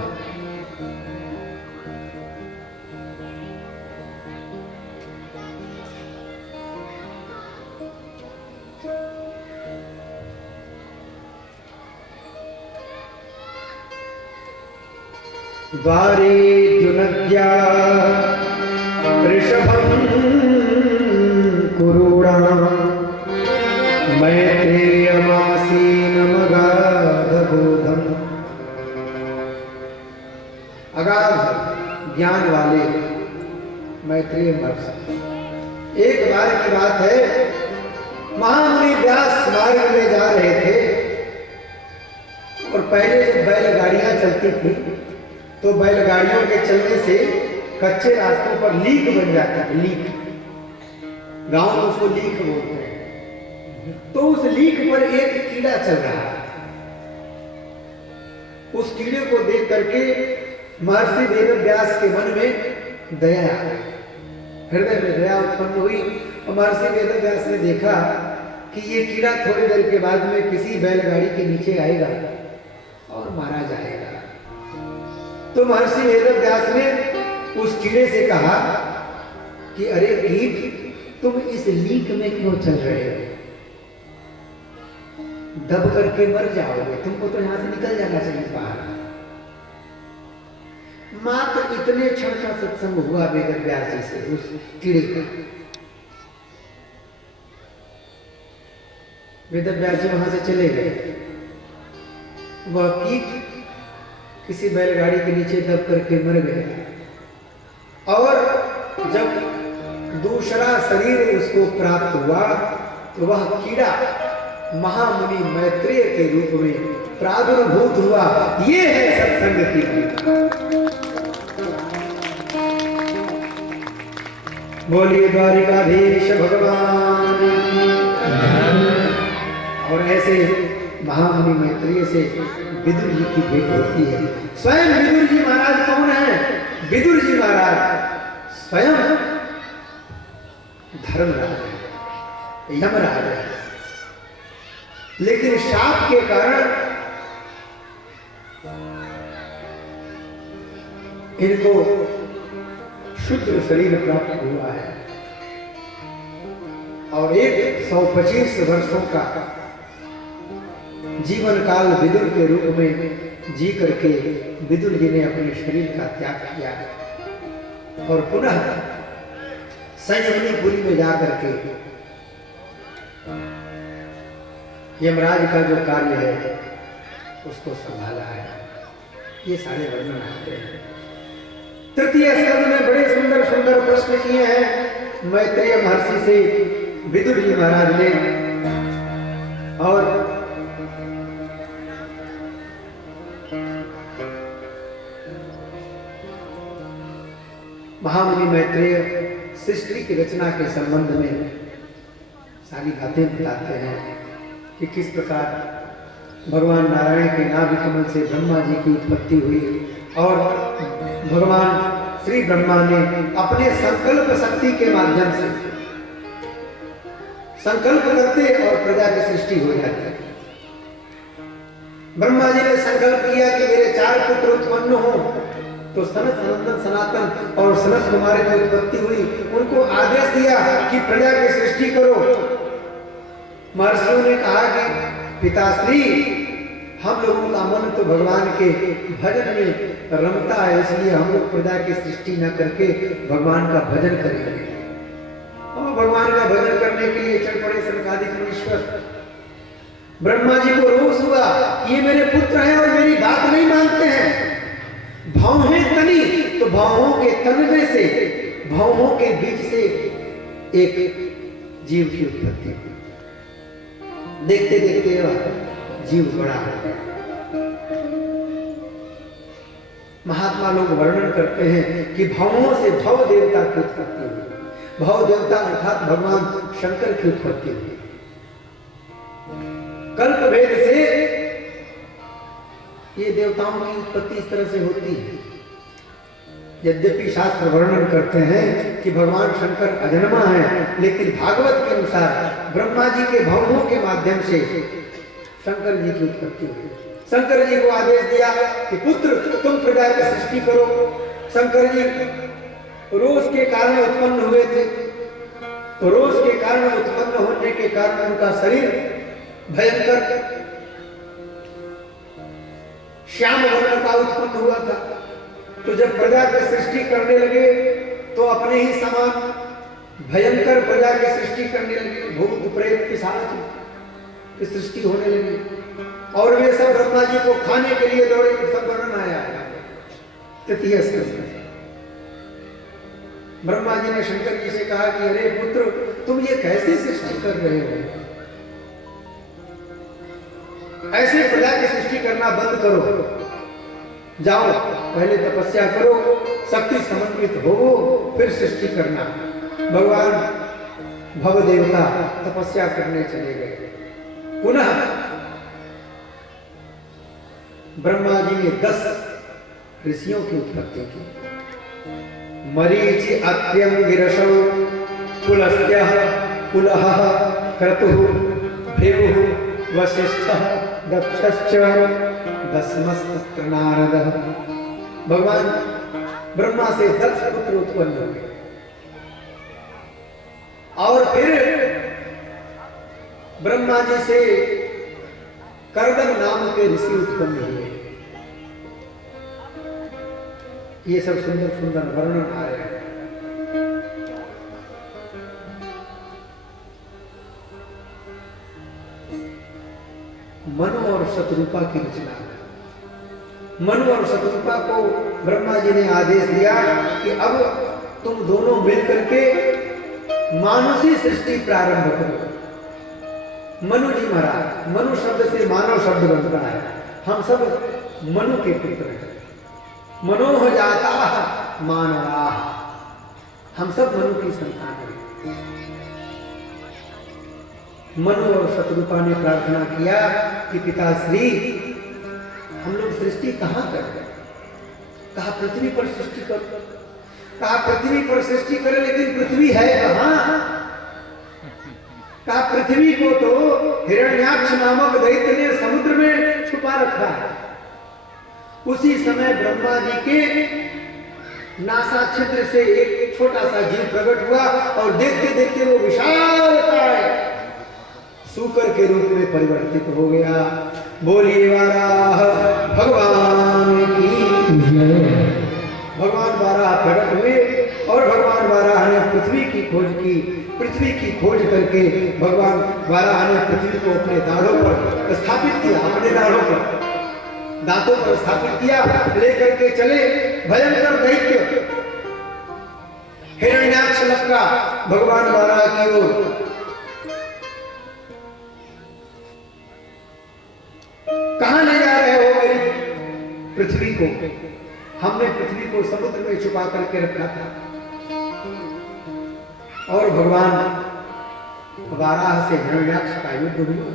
द्वारे जुनद्या ऋषभं कुरूणा मैत्रेयमासीनमगाधबोधम्। अगाध ज्ञान वाले मैत्रेय महर्षि। एक बार की बात है, महामुनि व्यास मार्ग में जा रहे थे और पहले जब बैलगाड़ियां चलती थी तो बैलगाड़ियों के चलने से कच्चे रास्तों पर लीक बन जाता है। लीक, गांव में उसको लीक बोलते हैं। तो उस लीक पर एक कीड़ा चल रहा है। उस कीड़े को देख करके महर्षि वेदव्यास के मन में दया आ गई, हृदय में दया उत्पन्न हुई और महर्षि वेदव्यास ने देखा कि ये कीड़ा थोड़ी देर के बाद में किसी बैलगाड़ी के नीचे आएगा और मारा जाएगा। तो महर्षि वेदव्यास ने उस कीड़े से कहा कि अरे कीट, तुम इस लीक में क्यों चल रहे हो? दब करके मर जाओगे, तुमको तो यहां से निकल जाना चाहिए बाहर। मात्र इतने क्षण का सत्संग हुआ वेदव्यास जी से उस कीड़े का। वेदव्यास जी वहां से चले गए। वह कीट किसी बैलगाड़ी के नीचे दब करके मर गया और जब दूसरा शरीर उसको प्राप्त हुआ तो वह कीड़ा महामुनि मैत्रेय के रूप में प्रादुर्भूत हुआ। ये है सत्संग की गीता। बोलिए द्वारिकाधीश भगवान। और ऐसे महामुनि मैत्रेय से विदुर जी की भेंट होती है। स्वयं विदुर जी महाराज कौन है? विदुर जी महाराज स्वयं धर्मराज है, यमराज है, लेकिन शाप के कारण इनको शुद्ध शरीर प्राप्त हुआ है और 125 वर्षों का जीवन काल विदुर के रूप में जी करके विदुर जी ने अपने शरीर का त्याग किया और पुनः संयमनीपुरी में जाकर के यमराज का जो कार्य है उसको संभाला है। ये सारे वर्णन आते हैं। तृतीय स्कंद में बड़े सुंदर सुंदर प्रश्न किए हैं मैत्रेय महर्षि से विदुर जी महाराज ने। और महामुनि मैत्रेय सृष्टि की रचना के संबंध में सारी बातें बताते हैं कि किस प्रकार भगवान नारायण के नाभि कमल से ब्रह्मा जी की उत्पत्ति हुई और भगवान श्री ब्रह्मा ने अपने संकल्प शक्ति के माध्यम से संकल्प करते और प्रजा की सृष्टि हो जाती। ब्रह्मा जी ने संकल्प किया कि मेरे 4 पुत्र उत्पन्न हो, तो सनत सनंदन सनातन और सनत कुमारी की उत्पत्ति हुई। उनको आदेश दिया कि प्रजा की सृष्टि करो। महर्षियों ने कहा कि पिताश्री, हम लोगों का मन तो भगवान के भजन में रमता है, इसलिए हम लोग प्रजा की सृष्टि न करके भगवान का भजन करेंगे। और भगवान का भजन करने के लिए चल पड़े सनकादिक मुनीश्वर। ब्रह्मा जी को रोष हुआ, ये मेरे पुत्र हैं और मेरी बात नहीं मानते हैं। भौहें तनी, तो भौहों के तनवे से, भौहों के बीच से एक जीव की उत्पत्ति हुई। देखते देखते जीव बड़ा हो गया। महात्मा लोग वर्णन करते हैं कि भवों से भव देवता की उत्पत्ति हुई। भव देवता अर्थात भगवान शंकर की उत्पत्ति हुई। कल्प भेद से ये देवताओं की उत्पत्ति इस तरह से होती है। यद्यपि शास्त्र वर्णन करते हैं कि भगवान शंकर अजन्मा है, लेकिन भागवत के अनुसार ब्रह्मा जी के भवों के माध्यम से शंकर जी की उत्पत्ति हुई। शंकर जी को आदेश दिया कि पुत्र तुम प्रजा की सृष्टि करो। शंकर जी रोष के कारण उत्पन्न हुए थे, तो रोष के कारण उत्पन्न होने के कारण उनका शरीर भयंकर श्याम वर्ण का उत्पन्न हुआ था। तो जब प्रजा की सृष्टि करने लगे तो अपने ही समान भयंकर प्रजा की सृष्टि करने लगे। भूत प्रेत पिशाच की सृष्टि होने लगी और वे सब ब्रह्मा जी को खाने के लिए दौड़े। सब वर्णन आया तृतीय स्कंध में। ब्रह्मा जी ने शंकर जी से कहा कि अरे पुत्र, तुम ये कैसे सृष्टि कर रहे हो? ऐसे प्रजा की सृष्टि करना बंद करो। जाओ पहले तपस्या करो, शक्ति समन्वित हो, फिर सृष्टि करना। भगवान भव देवता तपस्या करने चले गए। पुनः ब्रह्मा जी ने 10 ऋषियों की उत्पत्ति की। मरीचि अत्यम गिरशौ पुलस्त्यः पुलह क्रतुः भृगुः वसिष्ठः दक्षश्च दशमस्तत्र नारदः। भगवान ब्रह्मा से 10 पुत्र उत्पन्न हुए और फिर ब्रह्मा जी से करदम नाम के ऋषि उत्पन्न हुए। ये सब सुंदर सुंदर वर्णन आ रहे हैं। मनु और शतरूपा की रचना। मनु और शतरूपा को ब्रह्मा जी ने आदेश दिया कि अब तुम दोनों मिलकर के मानुषी सृष्टि प्रारंभ करो। मनु जी महाराज, मनु शब्द से मानव शब्द बनता है। हम सब मनु के पुत्र हैं। मनोह जाता मानवा, हम सब मनु की संतान हैं। मनु और शतरूपा ने प्रार्थना किया कि पिताश्री, हम लोग सृष्टि कहां करें? कहा पृथ्वी पर सृष्टि करो। कहा पृथ्वी पर सृष्टि करें, लेकिन पृथ्वी है कहां? कहा पृथ्वी को तो हिरण्याक्ष नामक दैत्य ने समुद्र में छुपा रखा है। उसी समय ब्रह्मा जी के नासा छिद्र से एक छोटा सा जीव प्रकट हुआ और देखते देखते वो विशालकाय सूकर के रूप में परिवर्तित हो गया। बोलिए वाराह भगवान की। भगवान वाराह प्रकट हुए और भगवान वाराह ने पृथ्वी की खोज की। पृथ्वी की खोज करके भगवान वाराह ने पृथ्वी को अपने दाढ़ों पर स्थापित किया, अपने दाढ़ों पर, दांतों पर स्थापित किया। लेकर के चले भयंकर दैत्य हिरण्याक्ष लक्का भगवान वाराह की ओर। कहां ले जा रहे हो मेरी पृथ्वी को? हमने पृथ्वी को समुद्र में छुपा करके रखा था। और भगवान वाराह से हिरण्याक्ष का युद्ध हुआ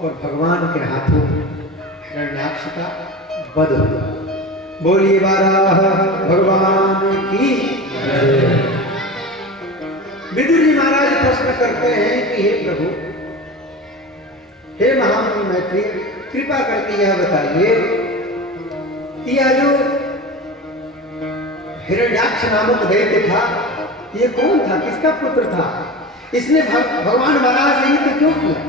और भगवान के हाथों हिरण्याक्ष का वध हुआ। बोलिए वाराह भगवान की। विदुर जी महाराज प्रश्न करते हैं कि हे प्रभु, हे महामुनि मैत्री, कृपा करके यह बताइए कि यह जो हिरण्याक्ष नामक दैत्य था, ये कौन था, किसका पुत्र था? इसने भगवान वाराह से युद्ध क्यों किया?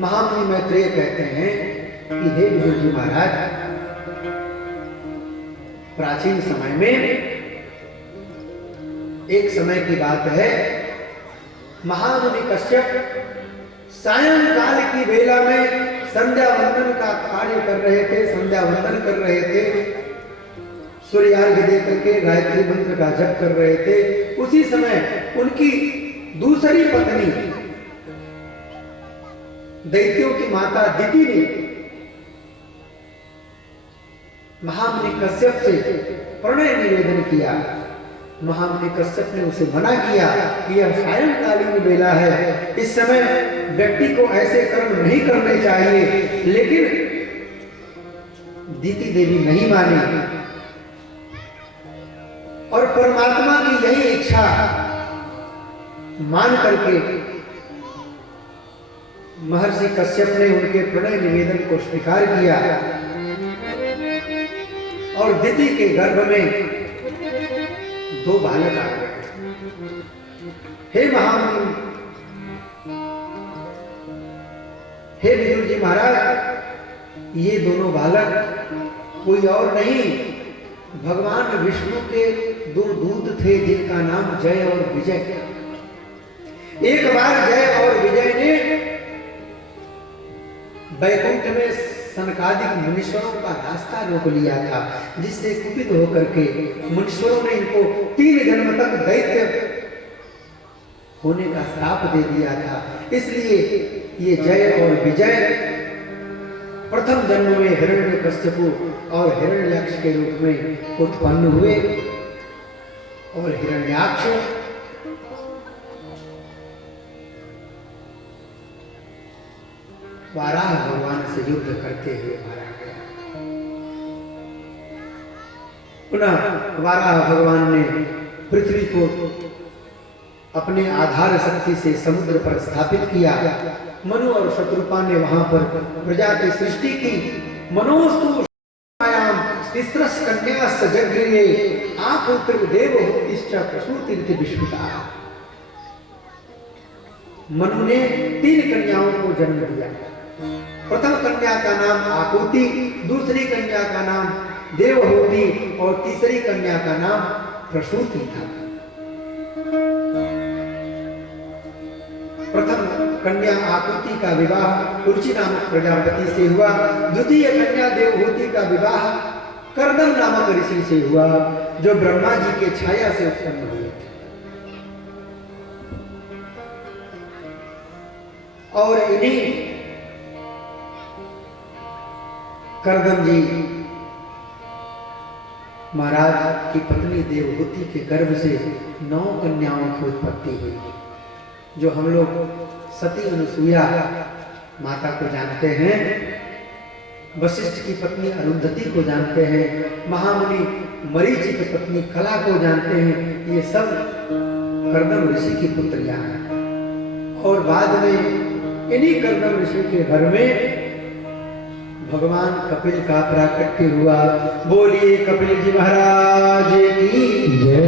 महामुनि मैत्रेय कहते हैं कि हे विदुर जी महाराज, प्राचीन समय में एक समय की बात है, महामुनि कश्यप सायंकाल की वेला में संध्या वंदन का कार्य कर रहे थे, संध्या वंदन कर रहे थे, सूर्यार्घ्य दे करके गायत्री मंत्र का जप कर रहे थे। उसी समय उनकी दूसरी पत्नी दैत्यों की माता दिति ने महामुनि कश्यप से प्रणय निवेदन किया। महामुनि कश्यप ने उसे मना किया कि यह सायंकालीन बेला है, इस समय व्यक्ति को ऐसे कर्म नहीं करने चाहिए। लेकिन दिति देवी नहीं मानी और परमात्मा की यही इच्छा मान करके महर्षि कश्यप ने उनके प्रणय निवेदन को स्वीकार किया और दिति के गर्भ में 2 बालक आ गए। हे महामुनि, हे विदुर जी महाराज, ये दोनों बालक कोई और नहीं, भगवान विष्णु के 2 दूत थे जिनका नाम जय और विजय। एक बार जय और विजय ने वैकुंठ में सनकादिक मुनीश्वरों का रास्ता रोक लिया था, जिससे कुपित होकर के मुनीश्वरों ने इनको 3 जन्म तक दैत्य होने का श्राप दे दिया था। इसलिए ये जय और विजय प्रथम जन्म में हिरण्यकश्यपु और हिरण्याक्ष के रूप में उत्पन्न हुए और हिरण्याक्ष वाराह भगवान से युद्ध करते हुए मारा गया। पुनः वाराह भगवान ने पृथ्वी को अपने आधार शक्ति से समुद्र पर स्थापित किया। मनु और शत्रुपा ने वहां पर प्रजा की सृष्टि की। मनोस्तु तिस्रस कन्या सजग्रीवे आपुत्र देवहूतिश्च प्रसूतिरिति विश्रुता। मनु ने 3 कन्याओं को जन्म दिया। प्रथम कन्या का नाम आकुति, दूसरी कन्या का नाम देवहूति और तीसरी कन्या का नाम प्रसूति था। प्रथम कन्या आकुति का विवाह रुचि नामक प्रजापति से हुआ। द्वितीय कन्या देवहूति का विवाह कर्दम नामक ऋषि से हुआ, जो ब्रह्मा जी के छाया से उत्पन्न हुए थे। और इन्हीं कर्दम जी महाराज की पत्नी देवहूति के गर्भ से 9 कन्याओं की उत्पत्ति हुई, जो हम लोग सती अनुसुईया माता को जानते हैं, वशिष्ठ की पत्नी अरुंधति को जानते हैं, महामुनि मरीचि की पत्नी कला को जानते हैं। ये सब कर्दम ऋषि की पुत्रियां हैं। और बाद में इन्हीं कर्दम ऋषि के घर में भगवान कपिल का प्राकट्य हुआ। बोलिए कपिल जी महाराज की जय।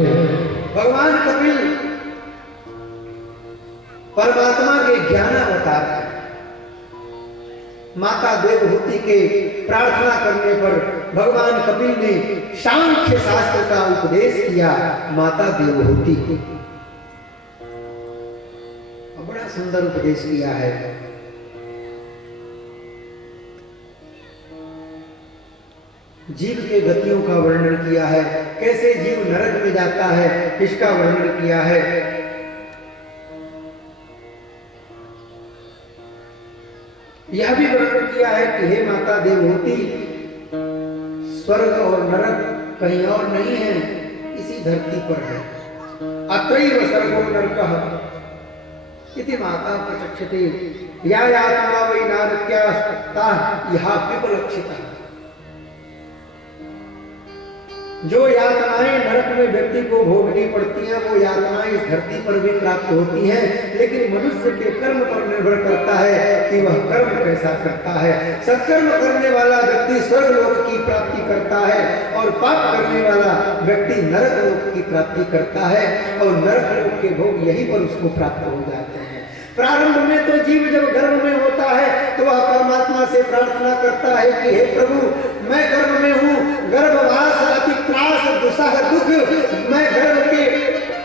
भगवान कपिल परमात्मा के ज्ञान अवतार है। माता देवहूति के प्रार्थना करने पर भगवान कपिल ने सांख्य शास्त्र का उपदेश किया माता देवहूति को। बड़ा सुंदर उपदेश किया है। जीव के गतियों का वर्णन किया है, कैसे जीव नरक में जाता है इसका वर्णन किया है। यह भी वर्णन किया है कि हे माता देवहूति, स्वर्ग और नरक कहीं और नहीं है, इसी इसी धरती पर है। अत्रैव सर्वो नरकः इति माता प्रचक्षते या यातना वै नारत्यास्ता यहा विपलक्षिता। जो यातनाएं नरक में व्यक्ति को भोगनी पड़ती हैं वो यातनाएं इस धरती पर भी प्राप्त होती हैं, लेकिन मनुष्य के कर्म पर निर्भर करता है कि वह कर्म कैसा करता है। सत्कर्म करने वाला व्यक्ति स्वर्ग लोक की प्राप्ति करता है और पाप करने वाला व्यक्ति नरक लोक की प्राप्ति करता है और नरक लोक के भोग यहीं पर उसको प्राप्त हो जाते हैं। प्रारंभ में तो जीव जब गर्भ में होता है तो वह परमात्मा से प्रार्थना करता है कि हे प्रभु, मैं गर्भ में हूँ, गर्भवास अति त्रास दुसह दुख, मैं गर्भ के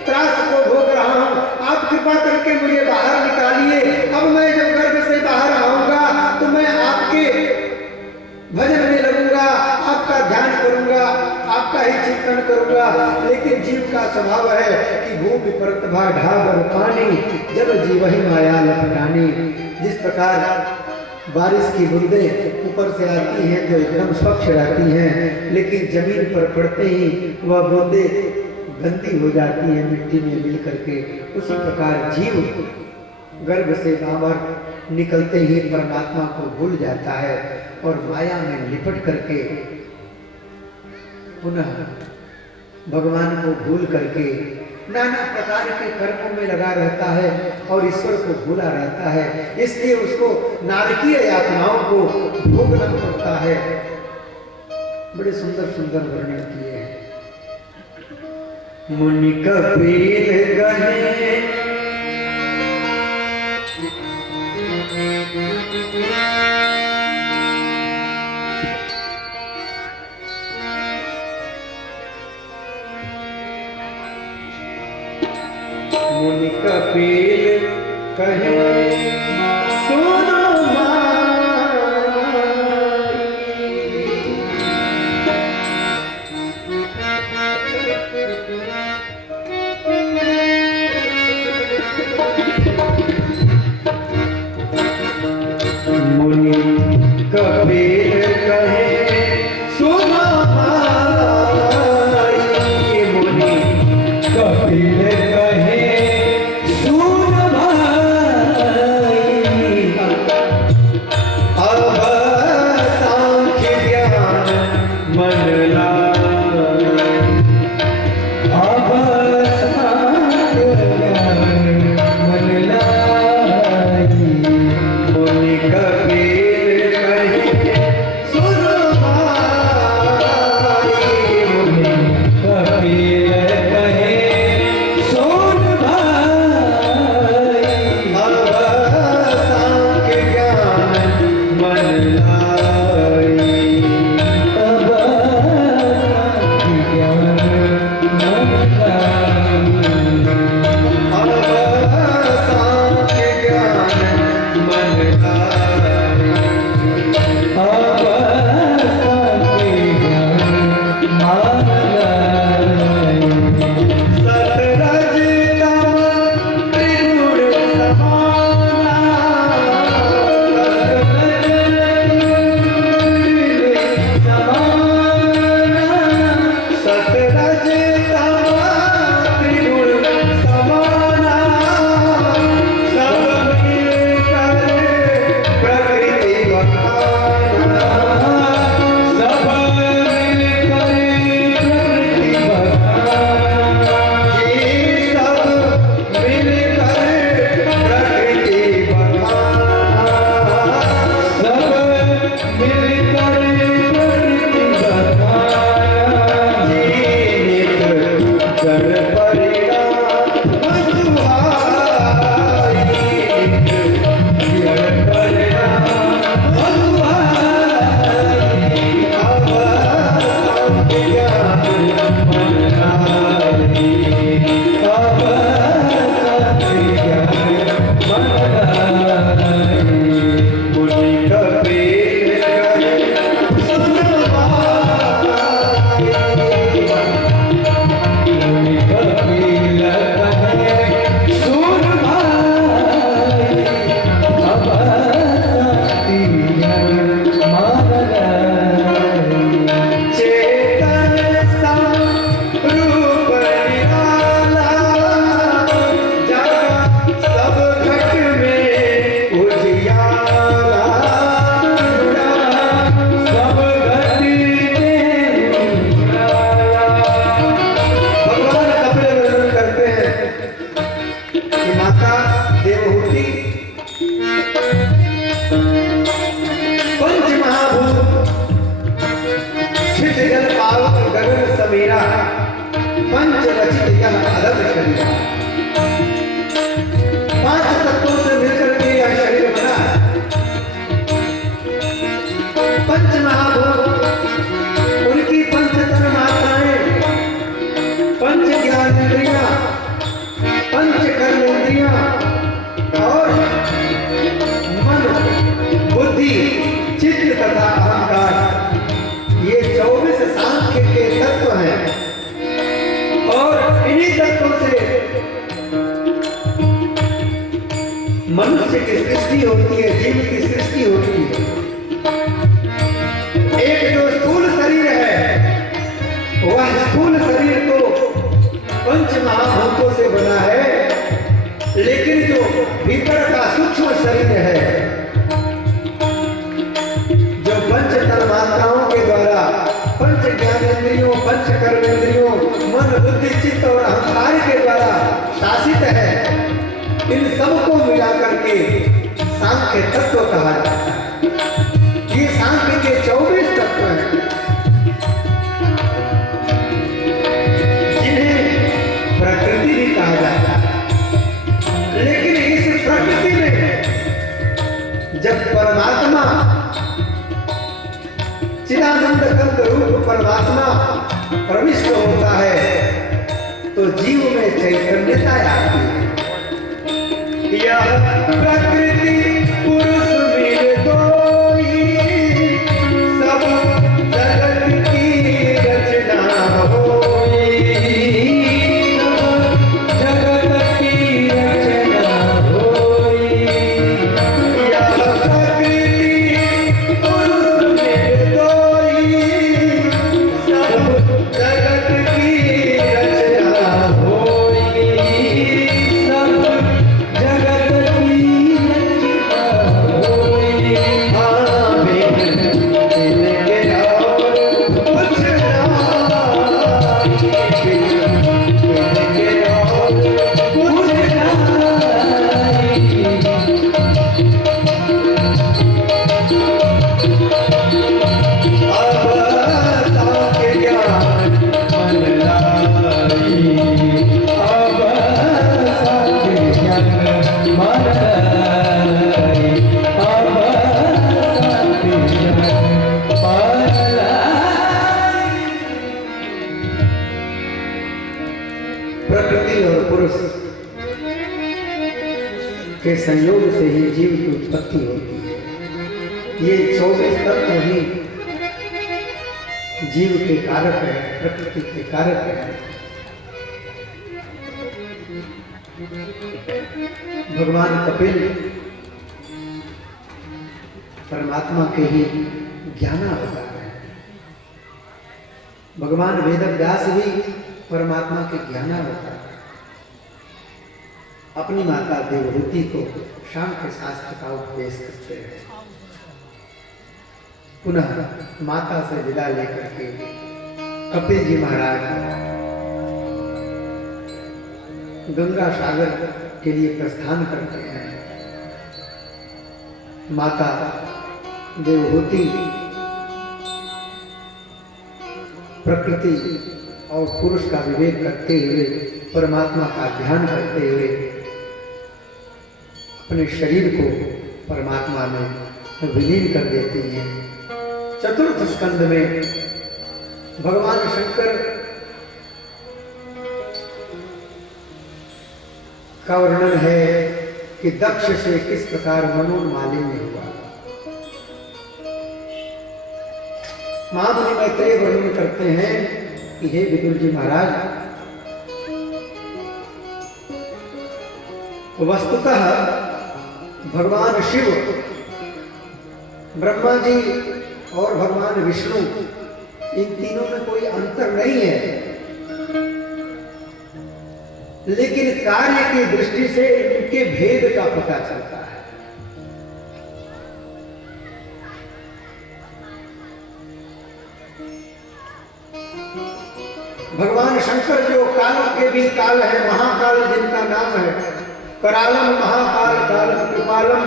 त्रास को भोग रहा हूँ, आप कृपा करके मुझे बाहर निकालिए। अब मैं जब गर्भ से बाहर आऊंगा तो मैं आपके भजन में लगूंगा, आपका ध्यान करूंगा, आपका ही चिंतन करूंगा। लेकिन जीव का स्वभाव है कि भूमि परतभा ढाबर पानी जब जीव ही माया लपटानी। जिस प्रकार बारिश की बूंदें ऊपर से आती हैं तो एकदम स्वच्छ रहती हैं, लेकिन जमीन पर पड़ते ही वह बूंदें गंदी हो जाती हैं मिट्टी में मिल करके। उसी प्रकार जीव गर्भ से बाहर निकलते ही परमात्मा को भूल जाता है और माया में लिपट करके पुनः भगवान को भूल करके नाना प्रकार के कर्मों में लगा रहता है और ईश्वर को भूला रहता है। इसलिए उसको नारकीय यातनाओं को भोगना पड़ता है। बड़े सुंदर सुंदर वर्णन किए हैं। मुनि कपिल गहे मुनि कपिल कहे सुनो मुनि कपिल कहे सुनो मुनि कपिल मनुष्य की सृष्टि होती है, जीव की सृष्टि होती है। एक जो स्थूल शरीर है, वह स्थूल शरीर तो पंच महाभूतों से बना है, लेकिन जो भीतर का सूक्ष्म शरीर है, जो पंच तन्मात्राओं के द्वारा पंच ज्ञानेंद्रियों, पंच कर्मेंद्रियों, मन बुद्धि चित्त और अहंकार के द्वारा शासित है, इन सबको मिलाकर के सांख्य तत्व कहा जाता है। ये सांख्य के 24 तत्व हैं, जिन्हें प्रकृति भी कहा जाता है। लेकिन इस प्रकृति में जब परमात्मा चिदानंद कंद रूप परमात्मा प्रविष्ट होता है तो जीव में चैतन्यता आती है। यह प्रकृति पुरुष मिल दोई, सब जगत की रचना होई, सब जगत की रचना होई। यह प्रकृति पुरुष मिल दोई, सब जगत की रचना होई, सब प्रकृति और पुरुष के संयोग से ही जीव की उत्पत्ति होती है। ये 24 तत्व ही जीव के कारक है, प्रकृति के कारक है। भगवान कपिल परमात्मा के ही ज्ञानावतार है। भगवान वेदव्यास भी परमात्मा के ज्ञानावतार है। अपनी माता देवहूति को सांख्य शास्त्र का उपदेश करते हैं। पुनः माता से विदा लेकर के कपिल जी महाराज गंगा सागर के लिए प्रस्थान करते हैं। माता देवहूति प्रकृति और पुरुष का विवेक करते हुए, परमात्मा का ध्यान करते हुए अपने शरीर को परमात्मा में विलीन कर देती हैं। चतुर्थ स्कंद में भगवान शंकर का वर्णन है कि दक्ष से किस प्रकार मनोन्मालिन्य हुआ। महामुनि मैत्रेय वर्णन करते हैं कि हे विदुर जी महाराज, वस्तुतः भगवान शिव, ब्रह्मा जी और भगवान विष्णु, इन तीनों में कोई अंतर नहीं है, लेकिन कार्य की दृष्टि से इनके भेद का पता चलता है। भगवान शंकर जो कालों के भी काल है, महाकाल जिनका नाम है, करालम महाकाल कालम कृपालम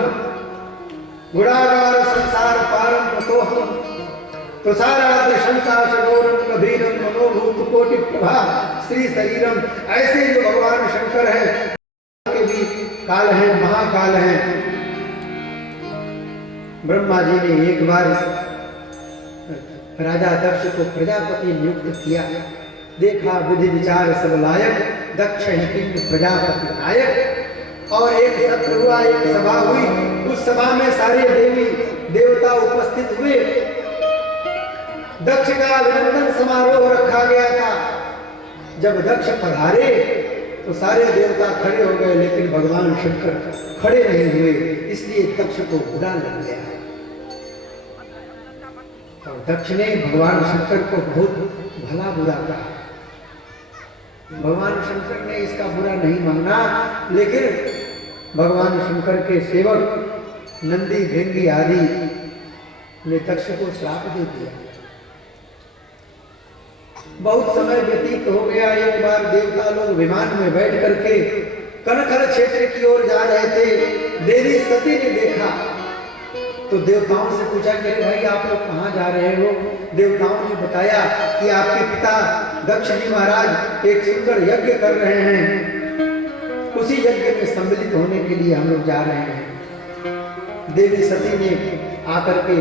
गुणागार संसार पारम ततोहम तुषाराद्र शंकाशगौरम कबीरम मनोभूत कोटि प्रभा श्री शरीरम। ऐसे जो भगवान शंकर है के भी काल है, महाकाल है। ब्रह्मा जी ने एक बार राजा दक्ष को प्रजापति नियुक्त किया। देखा विधि विचार सब लायक, दक्ष ही किंग प्रजापति नायक। और एक सत्र हुआ, एक सभा हुई। उस सभा में सारे देवी देवता उपस्थित हुए। दक्ष का अभिनंदन समारोह रखा गया था। जब दक्ष पधारे तो सारे देवता खड़े हो गए, लेकिन भगवान शंकर खड़े नहीं हुए, इसलिए दक्ष को बुरा लग गया। और दक्ष ने भगवान शंकर को बहुत भला बुरा कहा। भगवान शंकर ने इसका बुरा नहीं माना, लेकिन भगवान शंकर के सेवक नंदी भृंगी आदि ने दक्ष को श्राप दे दिया। बहुत समय व्यतीत हो गया। एक बार देवता लोग विमान में बैठ करके कनखल क्षेत्र की ओर जा रहे थे। देवी सती ने देखा तो देवताओं से पूछा कि अरे भाई आप लोग कहाँ जा रहे हो? देवताओं ने बताया कि आपके पिता दक्ष जी महाराज एक सुंदर यज्ञ कर रहे हैं, उसी यज्ञ में सम्मिलित होने के लिए हम लोग जा रहे हैं। देवी सती ने आकर के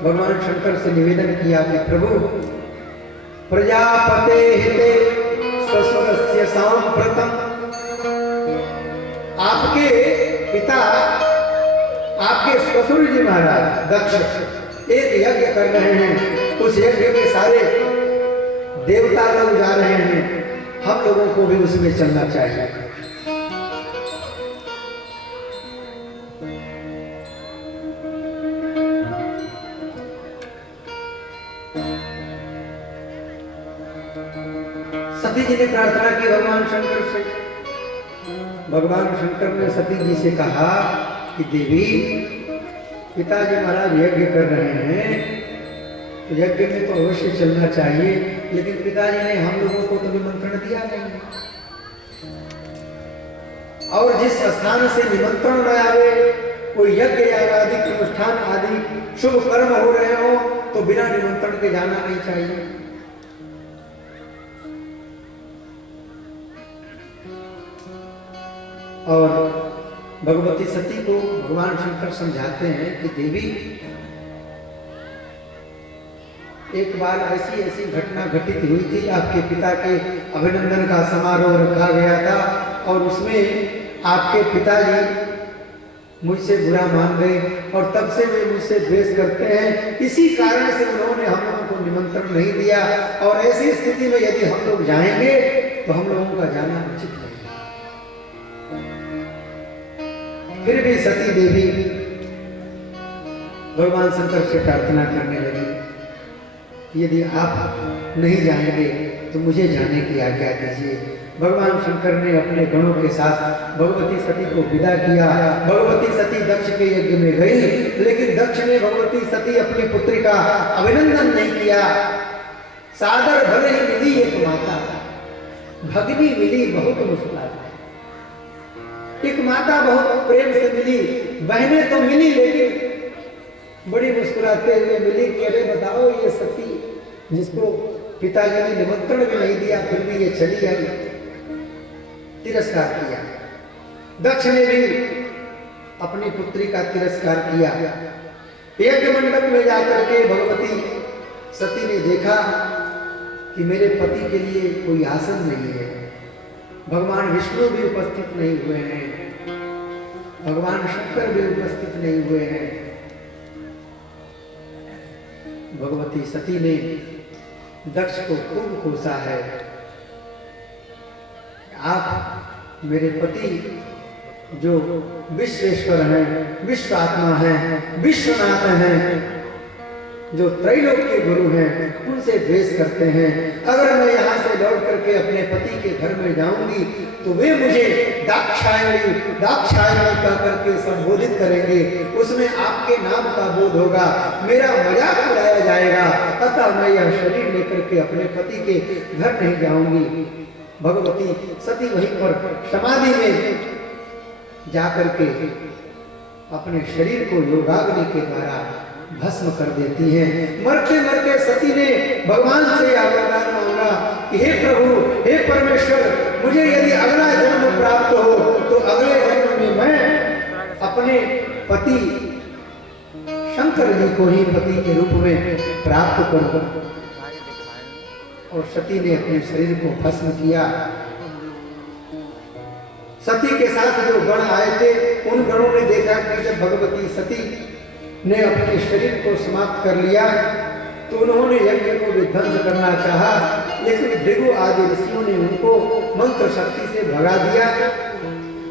भगवान शंकर से निवेदन किया कि प्रभु, प्रजापते हिते स्वस्वस्य सांप्रतम, आपके पिता आपके ससुर जी महाराज दक्ष एक यज्ञ कर रहे हैं, उस यज्ञ में सारे देवता लोग जा रहे हैं, हम लोगों को भी उसमें चलना चाहिए। सती जी ने प्रार्थना की भगवान शंकर से। भगवान शंकर ने सती जी से कहा कि देवी, पिताजी महाराज यज्ञ कर रहे हैं तो यज्ञ में तो अवश्य चलना चाहिए, लेकिन पिताजी ने हम लोगों को तो निमंत्रण दिया नहीं, और जिस स्थान से निमंत्रण न आवे, कोई यज्ञ या आदि अनुष्ठान आदि शुभ कर्म हो रहे हो तो बिना निमंत्रण के जाना नहीं चाहिए। और भगवती सती को भगवान शंकर समझाते हैं कि देवी, एक बार ऐसी घटना घटित हुई थी, आपके पिता के अभिनंदन का समारोह रखा गया था और उसमें आपके पिताजी मुझसे बुरा मान गए और तब से वे मुझसे द्वेष करते हैं। इसी कारण से उन्होंने हम लोगों को निमंत्रण नहीं दिया, और ऐसी स्थिति में यदि हम लोग जाएंगे तो हम लोगों का जाना उचित नहीं। फिर भी सती देवी भगवान शंकर से प्रार्थना करने लगी, यदि आप नहीं जाएंगे तो मुझे जाने की आज्ञा दीजिए। भगवान शंकर ने अपने गणों के साथ भगवती सती को विदा किया। भगवती सती दक्ष के यज्ञ में गई, लेकिन दक्ष ने भगवती सती अपनी पुत्री का अभिनंदन नहीं किया। सादर भले ही मिली एक माता, भगनी मिली बहुत मुस्कुराती। एक माता बहुत प्रेम से मिली, बहनें तो मिली लेकिन बड़ी मुस्कुराते हुए मिली कि अरे बताओ, ये सती जिसको पिताजी ने निमंत्रण भी नहीं दिया फिर भी ये चली आई। तिरस्कार किया। दक्ष ने भी अपनी पुत्री का तिरस्कार किया। यज्ञ मंडप में जाकर के भगवती सती ने देखा कि मेरे पति के लिए कोई आसन नहीं है। भगवान विष्णु भी उपस्थित नहीं हुए हैं, भगवान शंकर भी उपस्थित नहीं हुए हैं। भगवती सती ने दक्ष को खूब कोसा है, आप मेरे पति जो विश्वेश्वर हैं, विश्व आत्मा हैं, विश्वनाथ हैं, जो त्रैलोक के गुरु हैं, उनसे द्वेष करते हैं। अगर मैं यहाँ से लौट करके अपने पति के घर में जाऊंगी तो वे मुझे दाक्षायणी दाक्षायणी कह करके संबोधित करेंगे, उसमें आपके नाम का बोध होगा, मेरा मजाक उड़ाया जाएगा। अतः मैं यह शरीर लेकर के अपने पति के घर नहीं जाऊंगी। भगवती सती वहीं पर समाधि में जाकर के अपने शरीर को योगाग्नि के द्वारा भस्म कर देती हैं। मरते मरते सती ने भगवान से वरदान मांगा कि हे प्रभु, हे परमेश्वर, मुझे यदि अगला जन्म प्राप्त हो तो अगले जन्म में मैं अपने पति शंकर जी को ही पति के रूप में प्राप्त करूं। और सती ने अपने शरीर को भस्म किया। सती के साथ जो गण आए थे उन गणों ने देखा कि जब भगवती सती ने अपने शरीर को समाप्त कर लिया तो उन्होंने यज्ञ को विध्वंस करना चाहा, लेकिन भृगु आदि ऋषियों ने उनको मंत्र शक्ति से भगा दिया।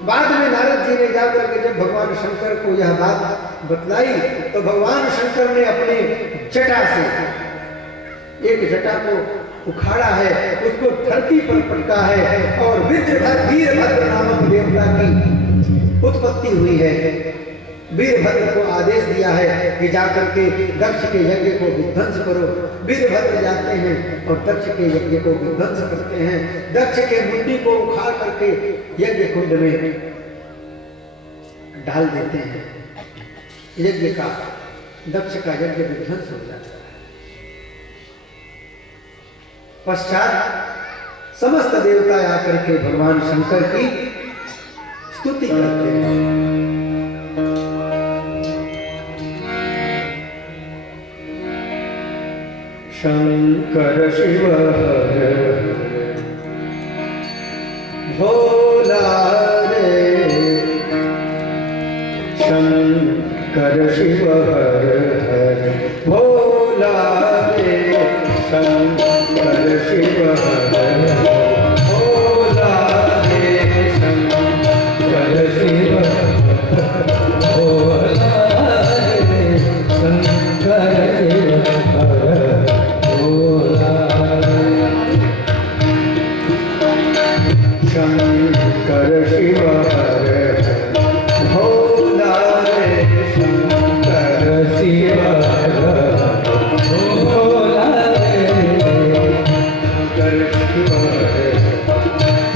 बाद में नारद जी ने जाकर के जब भगवान शंकर को यह बात बतलाई तो भगवान शंकर ने अपने जटा से एक जटा को उखाड़ा है, उसको धरती पर पटका है और वीरभद्र नामक देवता की उत्पत्ति हुई है। वीरभद्र को आदेश दिया है कि जाकर के दक्ष के यज्ञ को विध्वंस करो। वीरभद्र जाते हैं और दक्ष के यज्ञ को विध्वंस करते हैं। दक्ष के मुंडी को उखाड़ करके यज्ञ कुंड में डाल देते हैं। यज्ञ का दक्ष का यज्ञ विध्वंस हो जाता है। पश्चात समस्त देवता आकर के भगवान शंकर की स्तुति करते हैं। शंकर शिव भोला रे, शंकर शिव हर भोला रे, शंकर शिव हर भोला रे, शंकर शिव भोला रे, शंकर शिव शंकर शिव हर भोला रे, शंकर शिव भोला रे, शंकर शिव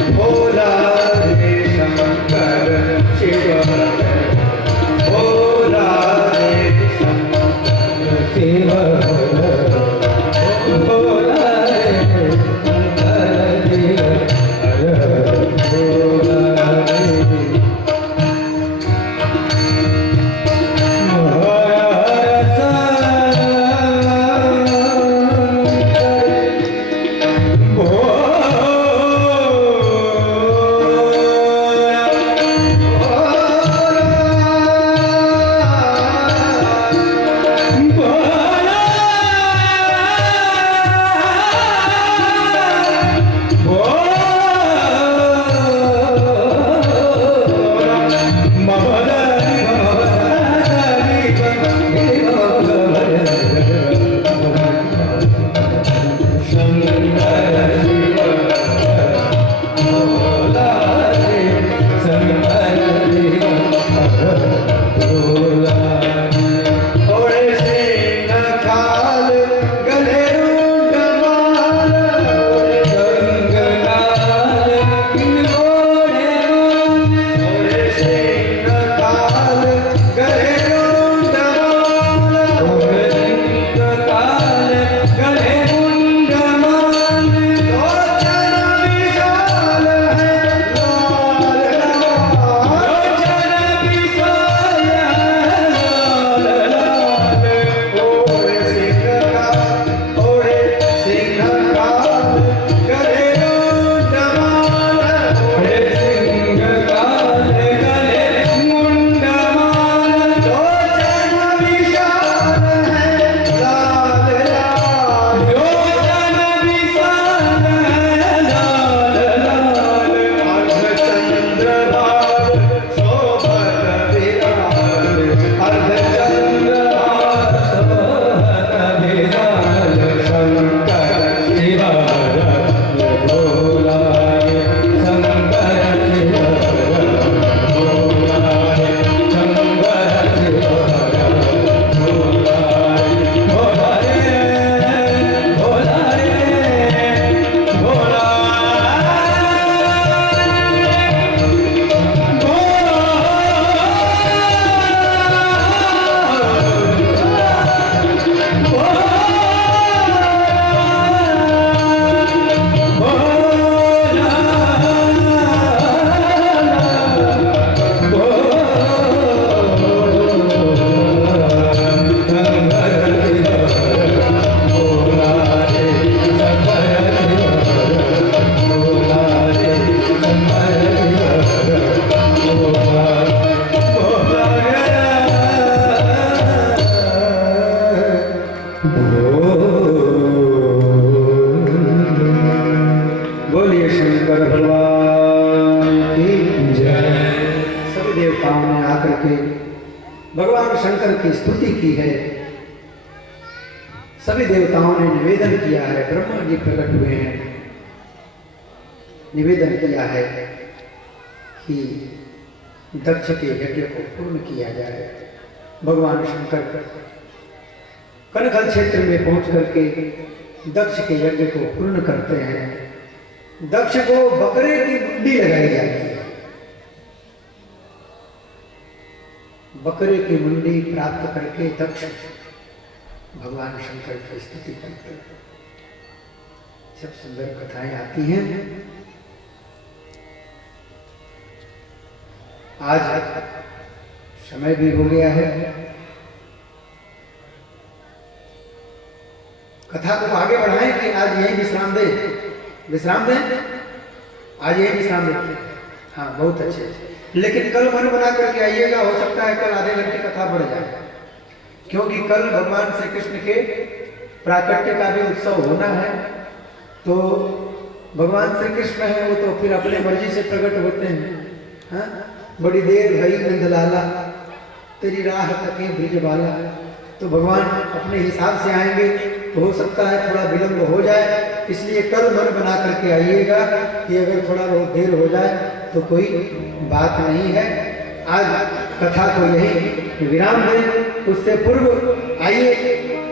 भोला रे, शंकर शिव भोला रे, शंकर शिव भोला रे, शंकर शिव भोला के भगवान शंकर की स्तुति की है। सभी देवताओं ने निवेदन किया है, ब्रह्मा जी प्रकट हुए हैं, निवेदन किया है कि दक्ष के यज्ञ को पूर्ण किया जाए। भगवान शंकर कनखल क्षेत्र में पहुंच करके दक्ष के यज्ञ को पूर्ण करते हैं। दक्ष को बकरे की मुंडी लगाई जाती है। बकरे की मुंडी प्राप्त करके दक्ष भगवान शंकर की स्तुति करते हैं। सब सुंदर कथाएं आती हैं। आज समय भी हो गया है, कथा को आगे बढ़ाएं कि आज यही विश्राम दें? विश्राम दें? आज यही विश्राम देते हैं। हाँ, बहुत अच्छे। लेकिन कल मन बना करके आइएगा, हो सकता है कल आधे घंटे कथा बढ़ जाए, क्योंकि कल भगवान श्री कृष्ण के प्राकट्य का भी उत्सव होना है। तो भगवान श्री कृष्ण है, वो तो फिर अपने मर्जी से प्रकट होते हैं। हाँ? बड़ी देर भई नंदलाला, तेरी राह तके ब्रिज वाला। तो भगवान अपने हिसाब से आएंगे, तो हो सकता है थोड़ा विलंब हो जाए, इसलिए कल मन बना करके आइएगा कि अगर थोड़ा बहुत देर हो जाए तो कोई बात नहीं है। आज कथा को यही विराम दें। उससे पूर्व आइए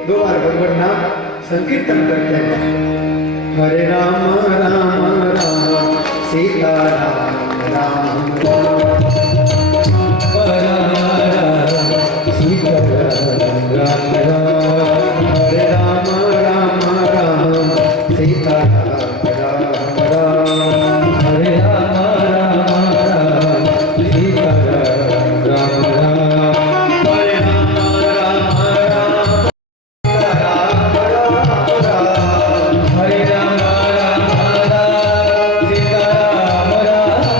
2 बार भगवान नाम संकीर्तन करते हैं। हरे राम राम राम सीता राम राम राम सीता राम राम राम। हरे राम राम राम सीता राम राम राम। हरे राम राम राम सीता राम राम राम। हरे राम राम राम राम राम राम। हरे राम राम राम सीता राम राम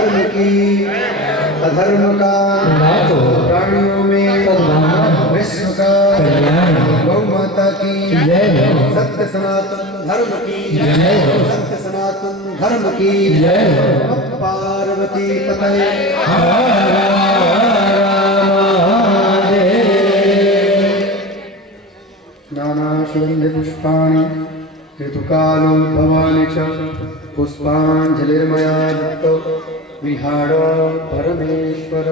धर्म की अधर्म का नाथ हो प्राणियों में सद्भावना विश्व का कल्याण गौ माता की जय हो सत्य सनातन धर्म की जय हो सत्य सनातन धर्म की जय हो पार्वती पतये नानासुगन्धिपुष्पाणि ऋतुकालोद्भवानि च पुष्पाञ्जलिर्मया दत्तो विहार परमेश्वर